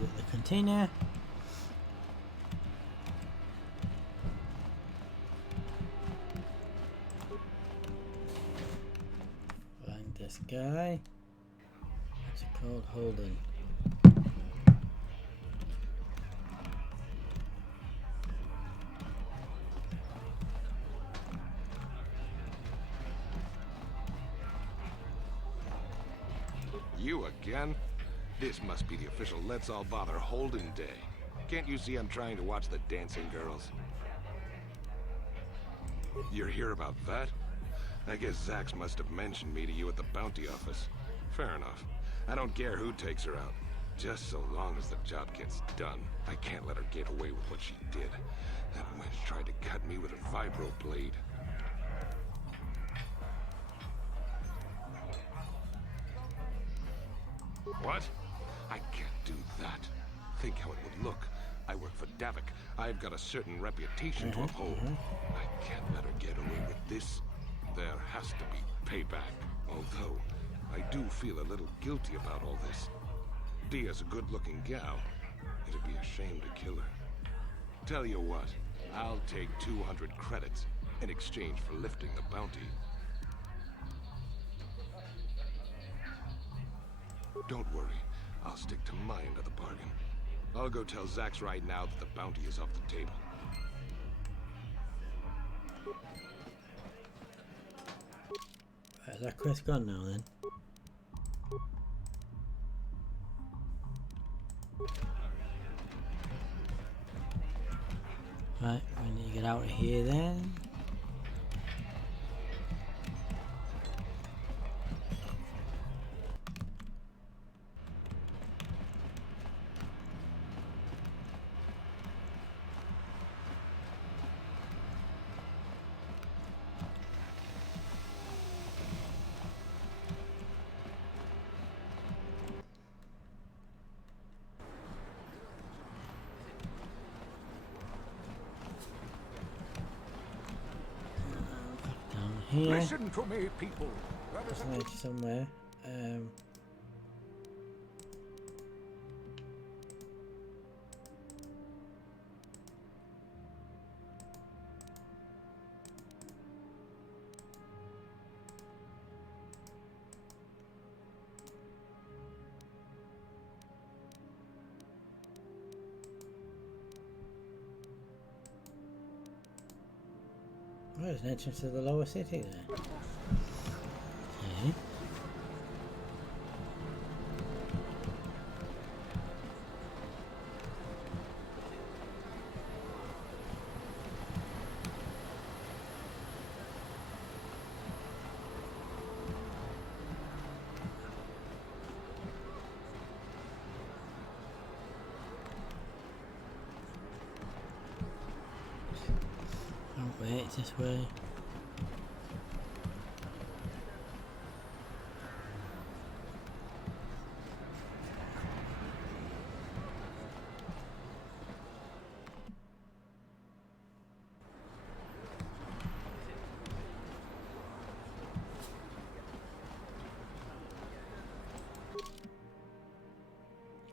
Get the container. Find this guy. What's it called? Holden. You again? This must be the official Let's All Bother Holden Day. Can't you see I'm trying to watch the dancing girls? You're here about that? I guess Zax must have mentioned me to you at the bounty office. Fair enough. I don't care who takes her out. Just so long as the job gets done. I can't let her get away with what she did. That wench tried to cut me with her vibro blade. What? I can't do that. Think how it would look. I work for Davik. I've got a certain reputation to uphold. I can't let her get away with this. There has to be payback. Although, I do feel a little guilty about all this. Dia's a good-looking gal. It'd be a shame to kill her. Tell you what, I'll take 200 credits in exchange for lifting the bounty. Don't worry, I'll stick to my end of the bargain. I'll go tell Zax right now that the bounty is off the table. Is that quest gone now then? Right, we need to get out of here then. Here. Listen to me, people. There's an edge somewhere. Oh, there's an entrance to the lower city there. Okay. Oh wait, it's this way.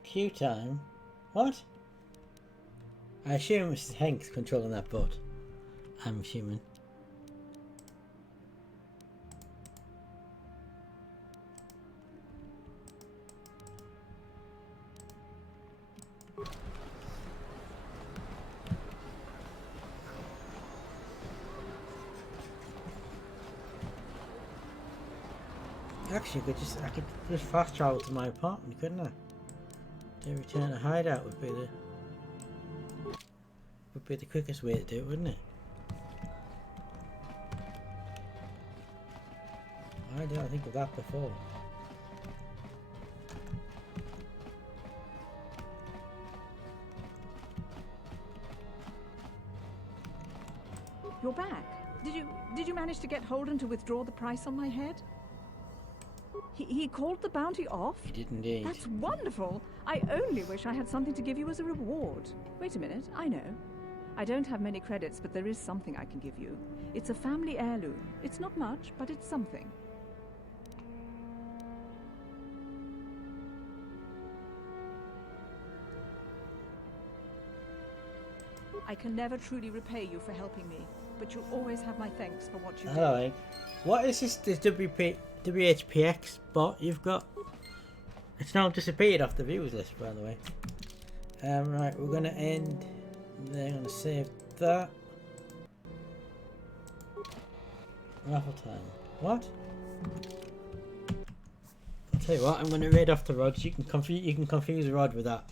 Queue time? What? I assume it's Hank's controlling that boat. I'm assuming. Actually, I could just fast travel to my apartment, couldn't I? To return to hideout would be the quickest way to do it, wouldn't it? Why did I think of that before? You're back. Did you manage to get Holden to withdraw the price on my head? He called the bounty off? He did indeed. That's wonderful. I only wish I had something to give you as a reward. Wait a minute, I know. I don't have many credits, but there is something I can give you. It's a family heirloom. It's not much, but it's something. I can never truly repay you for helping me, but you'll always have my thanks for what you did. Alright. What is this WHPX bot you've got? It's now disappeared off the viewers list, by the way. Right, we're gonna end. They're gonna save that. Raffle time. What? I'll tell you what. I'm gonna raid off the rods. You can confuse the rod with that.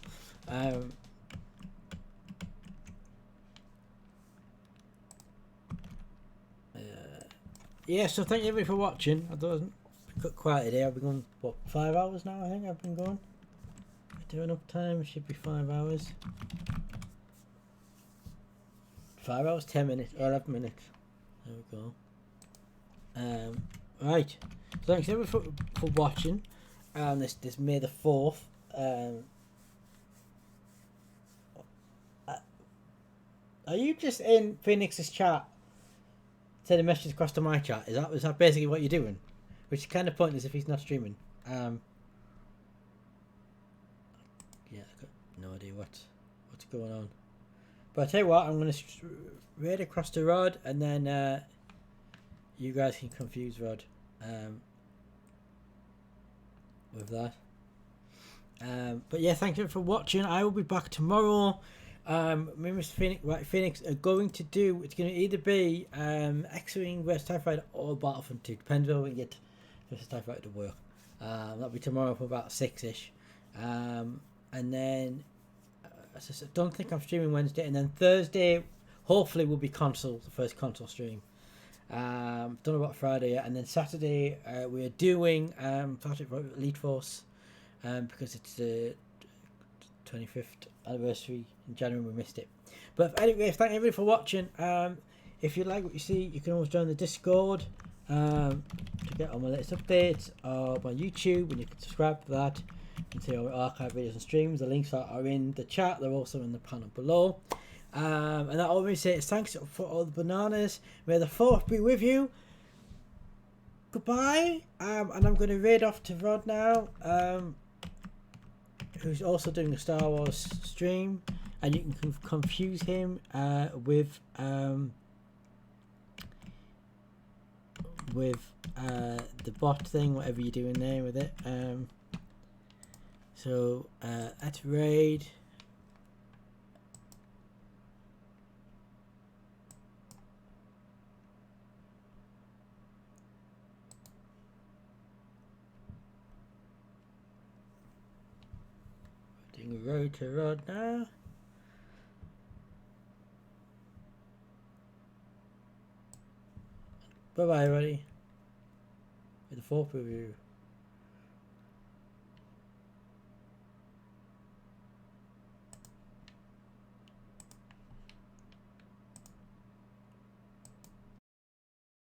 Yeah, so thank you everybody for watching. I wasn't got quite a day. I've been going, what, 5 hours now, I think I've been going. Do enough time, should be 5 hours. 5 hours, 10 minutes, or 11 minutes. There we go. Right. So thanks everyone for watching. This May the 4th. Are you just in Phoenix's chat? Sending messages across to my chat. Is that basically what you're doing? Which is kind of pointless if he's not streaming. Yeah, I've got no idea what's going on. But I tell you what, I'm going to raid across to Rod, and then you guys can confuse Rod with that. But yeah, thank you for watching. I will be back tomorrow. Me and Mr. Phoenix are going to do, it's going to either be X-Wing vs TIE Fighter or Battlefront 2, depends whether we can get vs TIE Fighter to work. That'll be tomorrow for about 6ish, and then I don't think I'm streaming Wednesday, and then Thursday hopefully will be the first console stream. Don't know about Friday yet, and then Saturday we're doing Elite Force, because it's the 25th anniversary in January. We missed it, but anyway, thank everybody for watching. If you like what you see, you can always join the Discord to get all my latest updates, or my YouTube, and you can subscribe to that and see all my archive videos and streams. The links are in the chat. They're also in the panel below. And I always say thanks for all the bananas. May the 4th be with you. Goodbye. And I'm going to raid off to Rod now, who's also doing a Star Wars stream, and you can confuse him with the bot thing, whatever you're doing there with it. So let's raid. Doing a road to Rod now. Bye bye, everybody. With the 4th review.